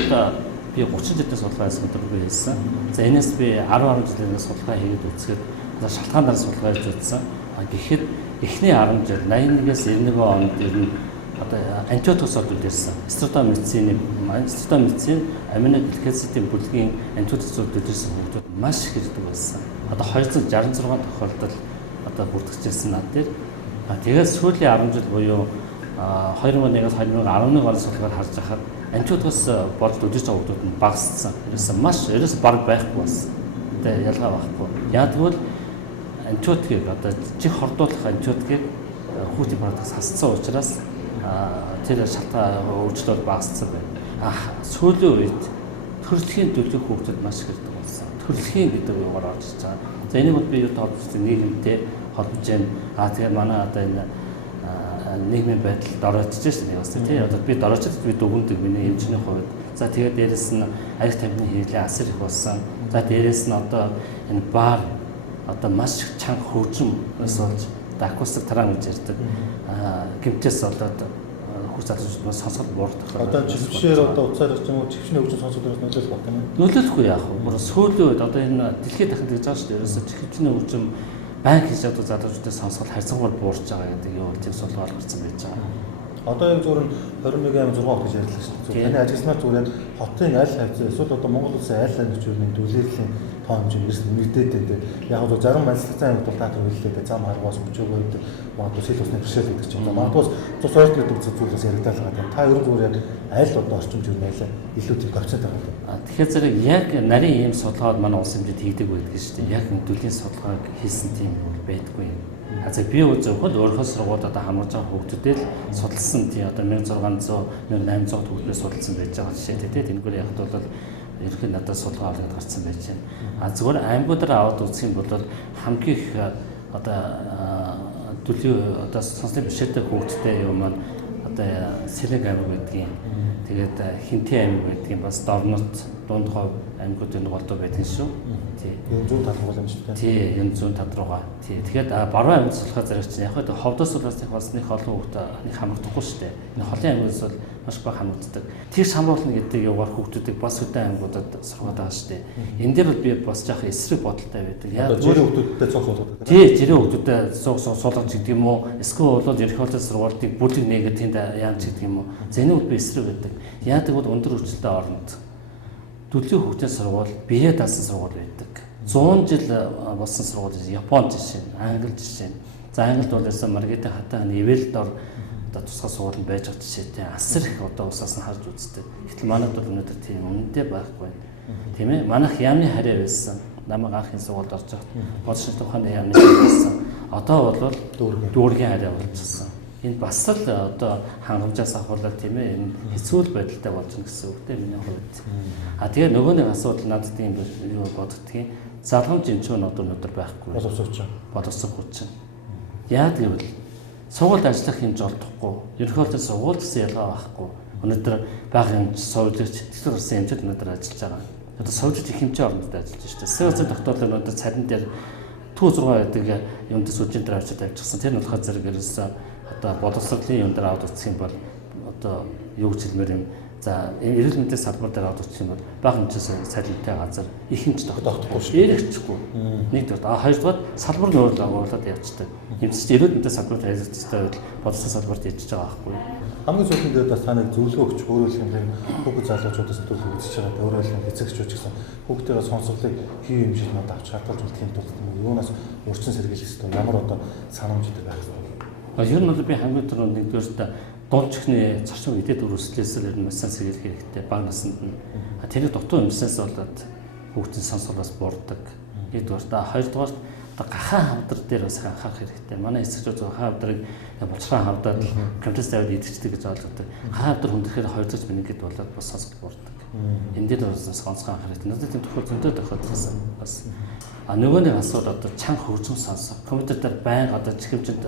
би 30 жилийн судалгаа хийсэн гэдэг би хэлсэн. За энэс би 10 жилийн судалгаа хийгээд үзэхэд шалтгаан дараа судалгаа хийж үзсэн. Гэхдээ эхний 10 жил 81-ээс 91 онд ер нь одоо антибиотиксууд үлдээсэн. Стратомицин, аминоггликозидын бүлгийн антибиотиксууд үлдээсэн хүмүүс маш их ирдэг байсан. Одоо 266 тохиолдол одоо бүрдэгчсэн над дээр. Тэгээд сүүлийн 10 жил буюу 2001-аас 2011 оны судалгаар харж байхад антибиотикс болж үлдээж байгаа хүмүүс нь багассан. Ерөөс баг байхгүй болсон. Тэгээд ялгаа байхгүй. Яг тэгвэл антибиотикийг одоо чих хордуулах антибиотикийг хүүхдийн продукт хасцсан учраас тэр шалтгаан өөрчлөлт багассан байна. Сүүлийн үед төрөлхийн төлөв хүүхдүүд маш их ирдэг болсон. Төрөлхийн гэдэг юугаар орж иж байгаа. За энийг бол би юу тоолж нийгэмтэй холбож байна. Тэгээд манай одоо энэ нийгмийн байдалд ороочж байна бас тийм. Одоо би дороочд би дүгнэдэг миний эмчний хувьд. За тэгээд дээрэс нь аяг тамхины хийлээ асар их болсон. За дээрэс нь одоо энэ бар одоо маш их чанга хөгжим болж акустик таран гэж ярьдаг. Гэмтээс болоод хүч залуучууд сонсоод буурдаг. Одоо жилшээр одоо уцаар ч юм уу чихвчний хөгжим сонсоод нөлөөлөх баг тийм ээ. Нөлөөлөхгүй яах вэ? Бүр сүүлийн үед одоо энэ дэлхийд дахин гэж байгаа шүү дээ. Ерөөсө чихвчний хөгжим банк хийж одоо залуучуудын сонсгол харьцангуй буурч байгаа гэдэг юу тийм судалгаа гарсан байж байгаа. Одоо яг зөвхөн 21 6 гэж ярьлаа шүү дээ. Таны ажилласнаар зүгээр хотын аль хавцаа эсвэл одоо Монгол улсын аль аль нөхцөлийн төлөөллийн тоо хэмжээ ерөөс нэмэгдээд байдаг. Яг л зарим маньцлагцсан аймагт бол та тэр хэллээ зам харгаас мөчөөгөөд магадгүй сэл усны бэрхшээл гэдэг чинь магадгүй цус ойрт гэдэг зүйлээс яригдаад байгаа. Та ер нь зүгээр аль одоо орчимд юу нэлээ илүү тийм коэффициент байгаа. Тэгэхээр зэрэг яг нарийн ийм судалгаад манай улс хэмжээнд хийдэг байдаг шүү дээ. Яг төлийн судалгааг хийсэн тийм байдаггүй юм. За би зөвхөн өөрийнхөө сургуулиуд одоо хамарж байгаа хүүхдүүдэд судалсан тий одоо 1600 1800 хүүхдээс судалсан байж байгаа жишээтэй тий тэнгүүр яг бол ерөнхий надад судалгаа аваад гарсан байж байна. Зүгээр аймагуудаар аваад үзэх юм бол хамгийн их одоо төлийн одоо сонслын бишээтэй хүүхдтэй юм маань одоо Сэлэг аймаг байдгийн тэгээд Хинтээ аймаг байдгийн бас Дорнот Дундхов аймагуудын голдуу байдаг шүү. Тий. Энэ зүүн тал руу юм шүү дээ. Тий, энэ зүүн тал руугаа. Тий. Тэгэхээр баруун аймагт суулгах зэрэг чинь яг хөө ховдос улсных бас нэг олон хүүхд нэг хамрагдахгүй шүү дээ. Энэ холын аймагаас бол маш бага хамрагддаг. Тэр хамруулна гэдэг яваар хүүхдүүдийг бас хөдөө аймагуудад сургаад байгаа шүү дээ. Энэ дээр бол би бас жаахан эсрэг бодолтой байдаг. Яг жирийн хүүхдүүдтэй цог суулгадаг. Тий, жирийн хүүхдүүдтэй цог суулгаж гэдэг юм уу? Эсвэл бол ерөнхий боловсролын сургалтыг бүлэг нээгээд тэнд яамч гэдэг юм уу? За энэ бол би эсрэг байдаг. Яадаг бол өндөр хүчтэй оронд төлийн хүүхдийн сургууль бие даасан сургууль байдаг. 100 жил болсон сургууль Японд жишээ, Англи жишээ. За Англид бол яасан Маргарита хатаа нэвэл дор одоо тусгай сургууль байж байгаа жишээтэй асар их одоо усаас нь харж үздэг. Гэтэл манайд бол өнөөдөр тийм үнэтэй байхгүй. Тийм ээ? Манайх яамны хараа байсан. Намайг анхны сургуульд орж байхад бодшин тухайн яамны байсан. Одоо бол дүүргийн хараа болчихсон. Энэ бас л одоо хангамжаас ахуулаад тийм ээ энэ хэцүү байдалтай болж байгаа гэсэн үг дээ миний хувьд. Тэгээ нөгөө нэг асуудал надад юм юу боддгийг залгамж юм ч өнөөдөр байхгүй. Боловсрох хүчин. Яа гэвэл сургуульд ажиллах хэмж олдохгүй. Ерөнхийдөө сургууль гэсэн ялгаа байхгүй. Өнөөдөр бага хэмж сувлэгч тэтгэр болсон хэмжээд өнөөдөр ажиллаж байгаа. Одоо сувлэгч их хэмжээ орондод ажиллаж байна шүү дээ. Сэвэцэн тогтоолол өнөөдөр царин дээр түү 6 байдаг юмд сүжин дээр авчид авчихсан. Тэр нь болохоор зэрэг ерөөсөө одоо боловсролын юм дээр аваад үзэх юм бол одоо юу гэж хэлмээр юм. За эрүүл мэндийн салбар дээр аваад үзэх юм бол бага хэмжээний салбартай газар их хэмж тогтоохгүй шүү. Эргэжчихгүй. Нэгдүгээр хоёрдугаар салбар нь өөрөө оруулаад явчихдаг. Хэмжиж эрүүл мэндийн салбарт ажиллахтай бол боловсрол салбарт яжиж байгаа байхгүй. Хамгийн сүүлийн дээр бас та нэг зөвлөгөө өгч өөрөө л юм хүүхэд залуучуудаас төлөв үзэж байгаа. Өөрөө л эцэгчүүд ч гэсэн хүүхдтэйгээ сонсголыг хий хэмжиж надад авч хадгалж үлдэхийн тулд юунаас урьдчилан сэргийлэх хэрэгтэй. Ямар одоо санамжтай байх вэ? Ер нь бол би хамгийн түрүүнд нэгдүгээр дунд чихний зарчим эдэд өрөслөөс л ер нь маш сайн сэргийлэх хэрэгтэй. Бага наснд нь тэрийг дутуу юмсаас болоод хүүхдийн сонсголоос буурдаг. Нэгдүгээр хоёрдугаар гахаан хавдар дээр бас анхаарах хэрэгтэй. Манай эсэгчүүд гахаан хавдрыг булчраа хавдаад компьютерс тавьад идчихдэг гэж ойлгодог. Гахаан хавдар хүндэхээр 200 минут болоод бас сонсгол буурдаг. Энд дээр бас онцгой анхаарах хэрэгтэй. Надад тийм тохиол зөндөө тохиолдсон бас. Нөгөө нэг асуудал одоо чанга хөгжим сонсох. Компьютер дээр байнга одоо чихвчэд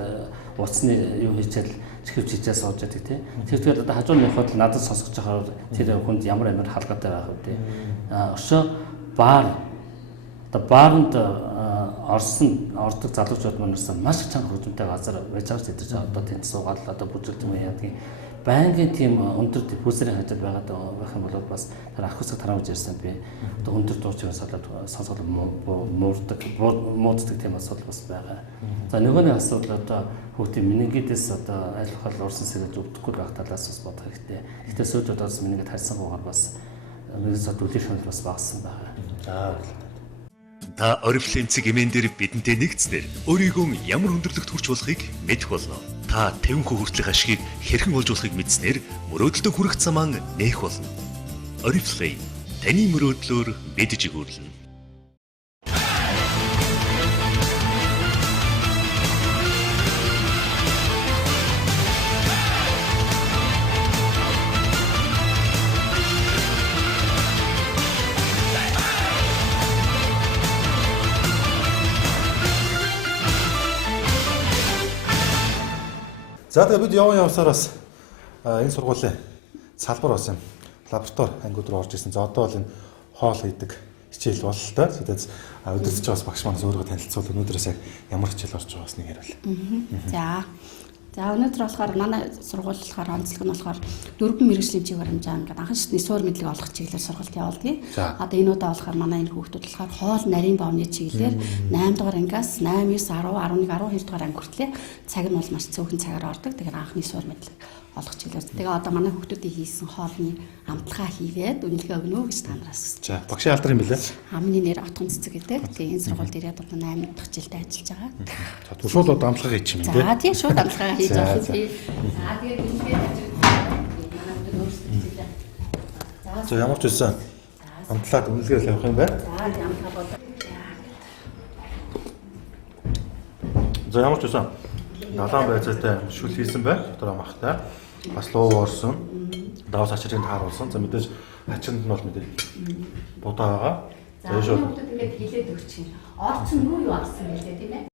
утасны юу хийчихэл чихвч хийжээ сууж байдаг тийм. Тэгэхээр одоо хажуу нь явахад надад сонсгож байгаа тэр хүнд ямар хаалгатай байх вэ тийм. Өшөө баар одоо баарнд ордог залуучууд манаас маш чанга хөгжимтэй газар байж байгаа ч гэдэг одоо тэнд суугаад одоо бүжгэлт юм яадаг. Банкын тийм өндөр депозитын хажууд байгаад байх юм бол бас тэр ахусаг тарааж ирсэн би одоо өндөр дуучаас сонсоод муурдаг тийм асуудал бас байгаа. За нөгөө нэг асуудал одоо хүүхдийн менингитээс одоо айлхал урсан сэрэж өвдөхгүй байх талаас бас бодох хэрэгтэй. Гэхдээ сүүжүүдээс менингит харьсангуйгаар бас нэгээс төлөв шанал бас багассан байгаа. Та орифлемцэг эмээн дээр бидэнтэй нэгдснээр өөрийгөө ямар өндөрлөгт хүрч болохыг мэдэх болно. Та 50% хүртэлх ашгийг хэрхэн олж болохыг мэдснээр мөрөөдөлтөд хүрэх замаа нээх болно. Oriflame таны мөрөөдлөөр мэдж өгүүлнэ. За тэгээ бид явсараас энэ сургуулийн салбар бас юм лаборатори ангиуд руу орж ирсэн. За одоо бол энэ хоол хийдэг хичээл бололтой. Тэгээд удирдах бас багш манаас өөрөө танилцуул өнөөдрөөс яг ямар хичээл орж байгаас нэг яриул. За өнөөдөр болохоор манай сургууль болохоор онцлог нь болохоор дөрвөн мэргэжлийн чиг баримжаа ингээд анхан шатны суур мэдлэг олох чиглэлээр сургалт явуулдаг. Одоо энэ удаа болохоор манай энэ хүүхдүүд болохоор хоол нарийн боомны чиглэлээр 8 дугаар ангиас 8, 9, 10, 11, 12 дугаар анги хүртлээр цаг нь бол маш цөөхөн цагаар ордог. Тэгэхээр анхны суур мэдлэг олох чиглэлээр. Тэгээ одоо манай хүүхдүүдийн хийсэн хоолны амтлагаа хийгээд үнэлгээ өгнө үү гэж та нараас хүсэж байна. Багшийн алдар юм билээ. Хамгийн нэр Отгон цэцэг гэдэг. Тэгээ энэ сургуульд ирээд одоо 8 дахь жилдээ ажиллаж байгаа. За шууд одоо амтлагаа хийчих юм тий. За тийм шууд амтлагаа хийж байгаа тий. За тэгээ үнэлгээ За ямар ч үсэн амтлагад үнэлгээ авах юм байна. За амтлагаа бод. За ямар ч үсэн далайн байцаатай шүл хийсэн байна. Дотроо махтай. Бас луу орсон. Давс ачрын тааруулсан. За мэдээж ачинд нь бол мэдээж будаа байгаа. За шууд ингээд хилээд өгчих юм. Орцсон юу авсан гэлээ тийм ээ.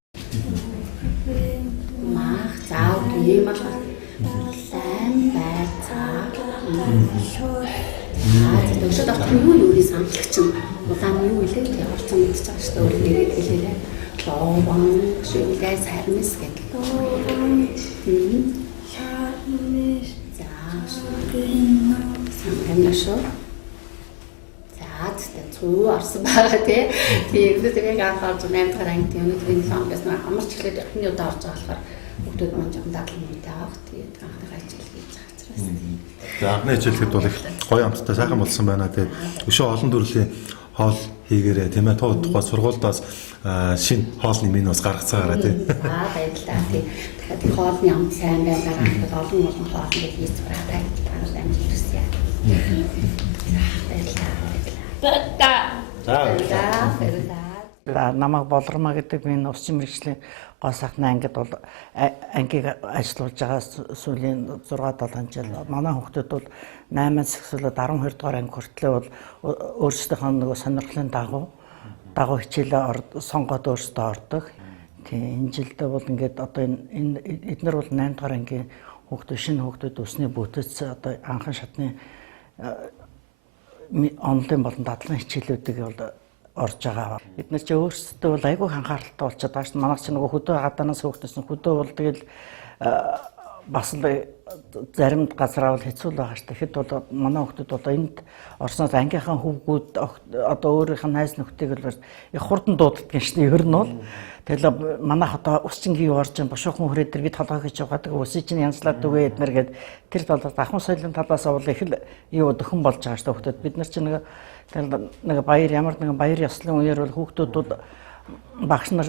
Мах заав ийм бол сайн байцаа. Өшөөд авах юу юуны самтлагч нь улаан юу илээ тийм орцсон мэдчихэж байгаа шүү дээ. Өөрөө нэгээд хэлээрэй. Ловон шүлгээ сармис гэдэг. Шармис заашгүй. За цуу орсон байгаа тийм тэгээд анхаарч 8 дахь анги тийм нэг лонгоос амарч эхлээд эхний удаа орж байгаа болохоор хүүхдүүд маань жоохон дадлан үүтэй авах тэгээд анхны ажил хийж байгаа учраас. За анхны хичээлхэд бол их гоё амттай сайхан болсон байна. Тэгээд өшөө олон төрлийн хоол хийгээрээ тийм ээ тухай сургуульдаас шинэ хоолны менюс гаргацгаараа тийм. За баярлалаа тийм. Тэгэхээр хоолны амт сайн байгаад олон хоол хийж байгаа танарт амжилт хүсье. За намайг Болормоо гэдэг энэ усын мэргэжлийн гоо сайхны ангид бол ангийг ажиллуулж байгаа сүүлийн 6-7 жил. Манай хүүхдүүд бол 8-аас эхлээд 12 дугаар анги хүртлээ бол өөрсдийнхөө нөгөө сонирхлын дагуу хичээлээ сонгоод өөрсдөө ордог. Тийм энэ жилдээ бол ингээд одоо энэ эднэр бол 8 дугаар ангийн хүүхдүүд шинэ хүүхдүүд өсний бүтэц одоо анхан шатны онлайн болон дадлан хичээлүүдийг бол орж байгаа. Бид нар ч өөрсдөө бол айгүй анхааралтай болчиход байгаа шин. Манайх ч нөгөө хөдөө гадаанаас хөөгдсөн хөдөө бол тэгэл бас л зарим газар авал хэцүү л байгаа шүү дээ. Тэгэхэд бол манай хүүхдүүд одоо энд орсноос ангийнхаа хүүгүүд одоо өөрийнх нь найз нөхдийг л их хурдан дууддаг юм шүү дээ. Ер нь бол тэгэл манайх одоо усчингийн орж бошоохон хүрээд бид толгой хийж байгаа. Үсий чинь янзлаад үгүй эднэр гээд тэр талаас ахмад соёлын талаас бол их л юу дөхөн болж байгаа шүү дээ. Бид нар чинь нэг баяр ямар нэгэн баяр ёслолын үеэр бол хүүхдүүд багш нар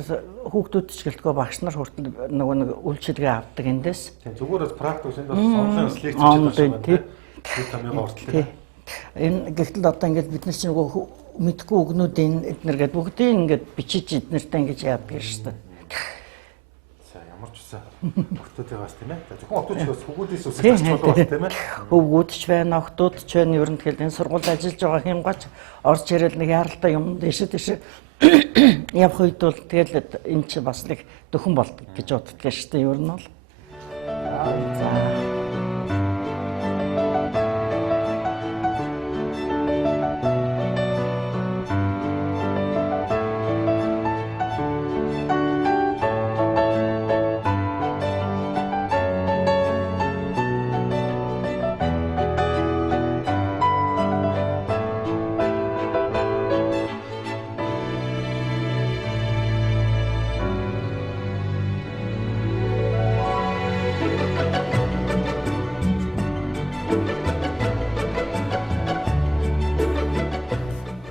хүүхдүүд ч гэлтгөө багш нар хүртэл нөгөө нэг үйлчилгээ авдаг эндээс. Зүгээр л практик үсэнд бол онлайн лекц хийж байгаа юм байна. Тэр тамигаа уртлаа. Энэ гэхдээ одоо ингээд бид нар чинь нөгөө мэдгүй өгнүүдийн эднэр гээд бүгдийг ингээд бичиж эднэртэй ингэж яадаг шүү дээ. За ямар ч үсэн охтуудыгаас тийм ээ. Зөвхөн охтуудчаас хүүхдүүдээс үсэж болов тийм ээ. Өвгүүд ч байна, охтууд ч байна. Ер нь тэгэл энэ сургуульд ажиллаж байгаа хэмгаач орж ирэл нэг яаралтай юм дэше явах үед бол тэгэл энэ чи бас нэг дөхөн болдог гэж боддог шүү дээ. Ер нь бол.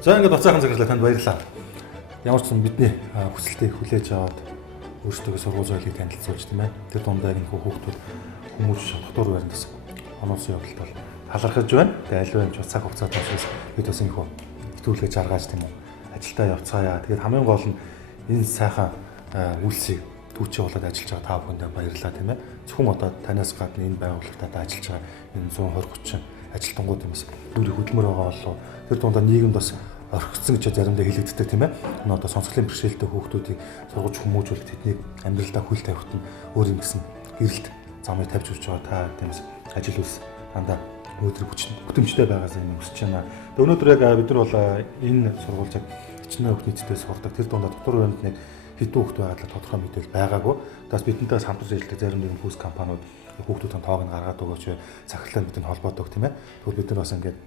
За ингээд бацаахан цагаалаа танд баярлалаа. Ямар ч юм бидний хүсэлтийг хүлээж аваад өөрсдөө сургууль соёлыг танилцуулж тийм ээ. Тэр дундаа энэ хүүхдүүд хүмүүс шатхтуур байрнаас оноосон явдалд бол талархаж байна. Тэгээ аль вэ цаг хугацаа тооцоос бид бас энэ итгүүлгээ жаргаж тийм үү. Ажилдаа явцгаая. Тэгээд хамгийн гол нь энэ сайхан үйлсийг түүчээ болоод ажиллаж байгаа та бүхэндээ баярлалаа тийм ээ. Зөвхөн одоо танаас гадна энэ байгууллагад ажиллаж байгаа энэ 120-30 ажилтнууд юмс нүрийг хөдөлмөр байгаа болов. Тэр дундаа нийгэмд бас орхигдсон гэж заримдаа хэлэгддэг тийм ээ. Энэ одоо сонсголын бэрхшээлтэй хүүхдүүдийг сургуулж хүмүүжүүлэх тэдний амьдралдаа хүл тавихт нь өөр юм гэсэн гэрэлт замыг тавьж өгч байгаа та тиймээс ажил үйлс дандаа өнөөдөр бүтэмжтэй байгаасаа юм хүсэж байна. Тэгээ өнөөдөр яг бид нар бол энэ сургуульд хичнээн хүүхд нийтдээ сурдаг. Тэр дундаа дотор байранд нэг хэдэн хүүхд байгаад л тодорхой мэдээлэл байгаагүй. Тэгээс бидэнтэй хамтарч ажилладаг зарим нэгэн хүүс компаниуд хүүхдүүдийн тоог нь гаргаад өгөөч, захирлаа бидний холбоодог тийм ээ. Тэгвэл бид нар бас ингээд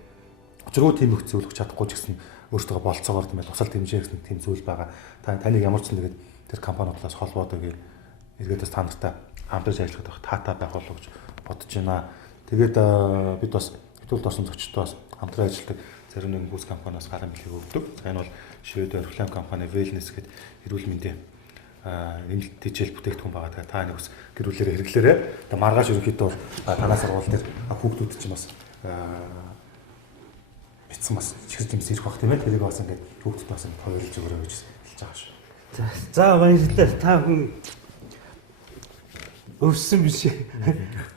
өчрөө тийм их зөвлөх чадахгүй ч гэсэн өөртөө болцоогоор тийм ээ тусал хэмжээ гэсэн тийм зүйл байгаа. Таныг ямар ч нэг тэр компаниудаас холбоодог эргээдээс та нартай хамтарч ажиллах таатай байх болов уу гэж бодож байна. Тэгээд бид бас хэвтүүлд орсон зочдтойос хамтран ажилладаг зарим нэгэн хүүс компаниас гал амжилтыг өгдөг. За энэ бол Швед орхилан компани Wellness гэдэг эрүүл мэндийн нэмэлт тэжээл бүтээгдэхүүн байгаа. Та нэг ус гэрүүлээрээ хэрэглээрээ. Тэгээ маргааш ерөнхийдөө танаа сургууль дээр хүүхдүүд чинь бас битсэн бас чихэр жимс ирэх бах тийм ээ. Тэрийг бас ингээд хүүхдүүд бас хоёрлж өгөрөө гэж хэлж байгаа шүү. За баярлалаа. Та хүн өвсөн биш.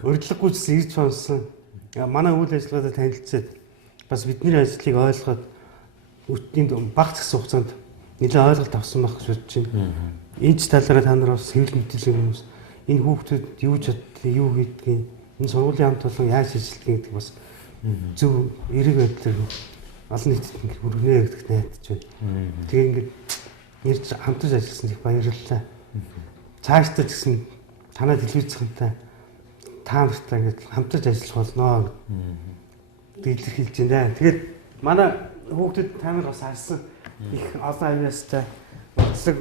Урьдлаггүй ч ирж сонсон. Манай үйл ажиллагаатай танилцаад бас бидний ажлыг ойлгоод өтний багц гэсэн хугацаанд нэлээд ойлголт авсан байх гэж бодож байна. Энэ талаараа та нар бас хэвлэл мэдээлэл хүмүүс энэ хүүхдүүд юу чаддаг, юу хийдгийг, энэ сургуулийн хамт олон яаж ажилладаг гэдэг бас зөв эрэг байдлаар олон нийтэд ингэ хүргэнэ гэдэгт найдаж байна. Тэгээ ингээд нэрж хамтарч ажилласан их баярлалаа. Цаашдаа ч гэсэн танаа телевизийнхэнтэй та нартай ингээд хамтарч ажиллах болно гэж илэрхийлж байна. Тэгээд манай хүүхдүүд та нар бас харсан их олон авьяастай урдлаг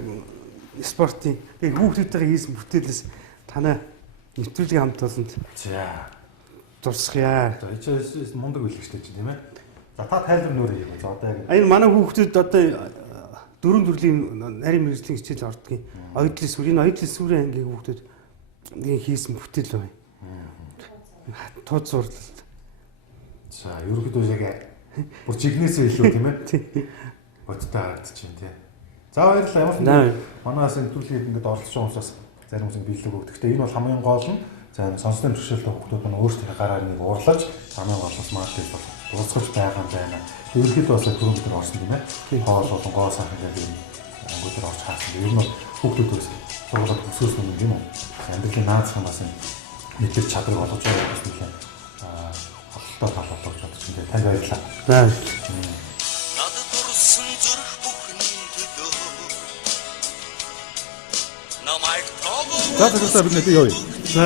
спортын тэгээд хүүхдүүдтэйгээ хийсэн бүтээлээс танаа нэвтрүүлгийн хамт олонд дурсахъя. За ичээс мундаг үлгчтэй чинь тийм ээ. За та тайлбар нөр хийх. За одоо яг энэ манай хүүхдүүд одоо дөрвөн төрлийн нарийн мэргэжлийн хичээл ордгийн оюутлын сүр энэ оюутлын сүрийн ангийн хүүхдүүд хийсэн бүтээл байна. Тод сурлалт. За ерөнхийдөө яг бүр чигнээсээ илүү тийм ээ. Бодтой харагдчихээн тийм. За баярлалаа. Ямар ч манаас энэ нэвтрүүлгийг ингээд оролцож байгаа хүмүүсээс зарим хүмүүс биелэг өгдөг. Гэхдээ энэ бол хамгийн гол нь за сонсны бэрхшээлтэй хүмүүсүүд нь өөрсдийнхээ гараар нэг уурлаж хамгийн гол нь смартфон бол дуусгаж байгаа юм байна. Ерөнхийдөө бас түрүүн дээр орсон тийм ээ. Хоол болон гоо сайхан гэдэг юм ангуудаар орж хаасан. Ер нь хүүхдүүдээс сургуулаад өсөөсөн юм уу? Амьдралын наад зам бас мэдлэг чадрыг олгож байгаа гэсэн нэлээ холтой тал болгож бодож байна. Танд баярлалаа. Надад дурсан зүрх бүхний төлөө. Намайг тоогоо. За тэгэхээр бид нэг явъя. За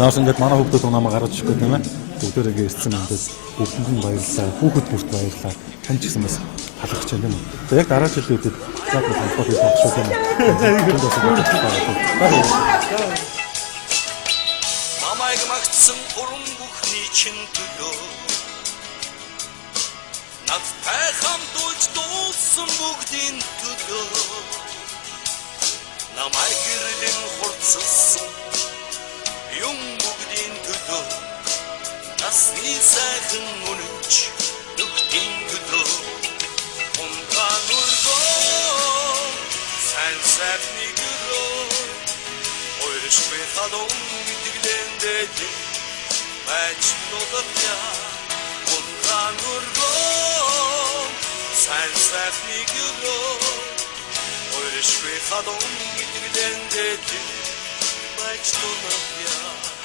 нааш ингээд манай хүүхдүүд намайг гаргаж өгөх тийм ээ. Бүгдээрээ ирсэн юмдээ бүгдэнд нь баярлалаа. Хүүхэд бүрт баярлалаа. Тань ч гэсэн бас халахч юм уу. За яг дараа жилүүдэд за холбоот хийх шүү дээ. Намайг магтсан уран бүхний чин төлөө. Надтай хамтулж дуулсан бүгдийн төлөө. Намайг гэрэлэн хурцсан юм бүгдийн төлөө. Насны сайхан үнэнч нүхтийн төлөө. Унтан ургоо сайн сайхны гөрөө. Ойршгүй хадон мэдгэлэн дэдэ байж нодотя. Унтан ургоо сайн сайхны гөрөө. Ойршгүй хадон мэдгэлэн дэдэ байж нодотя.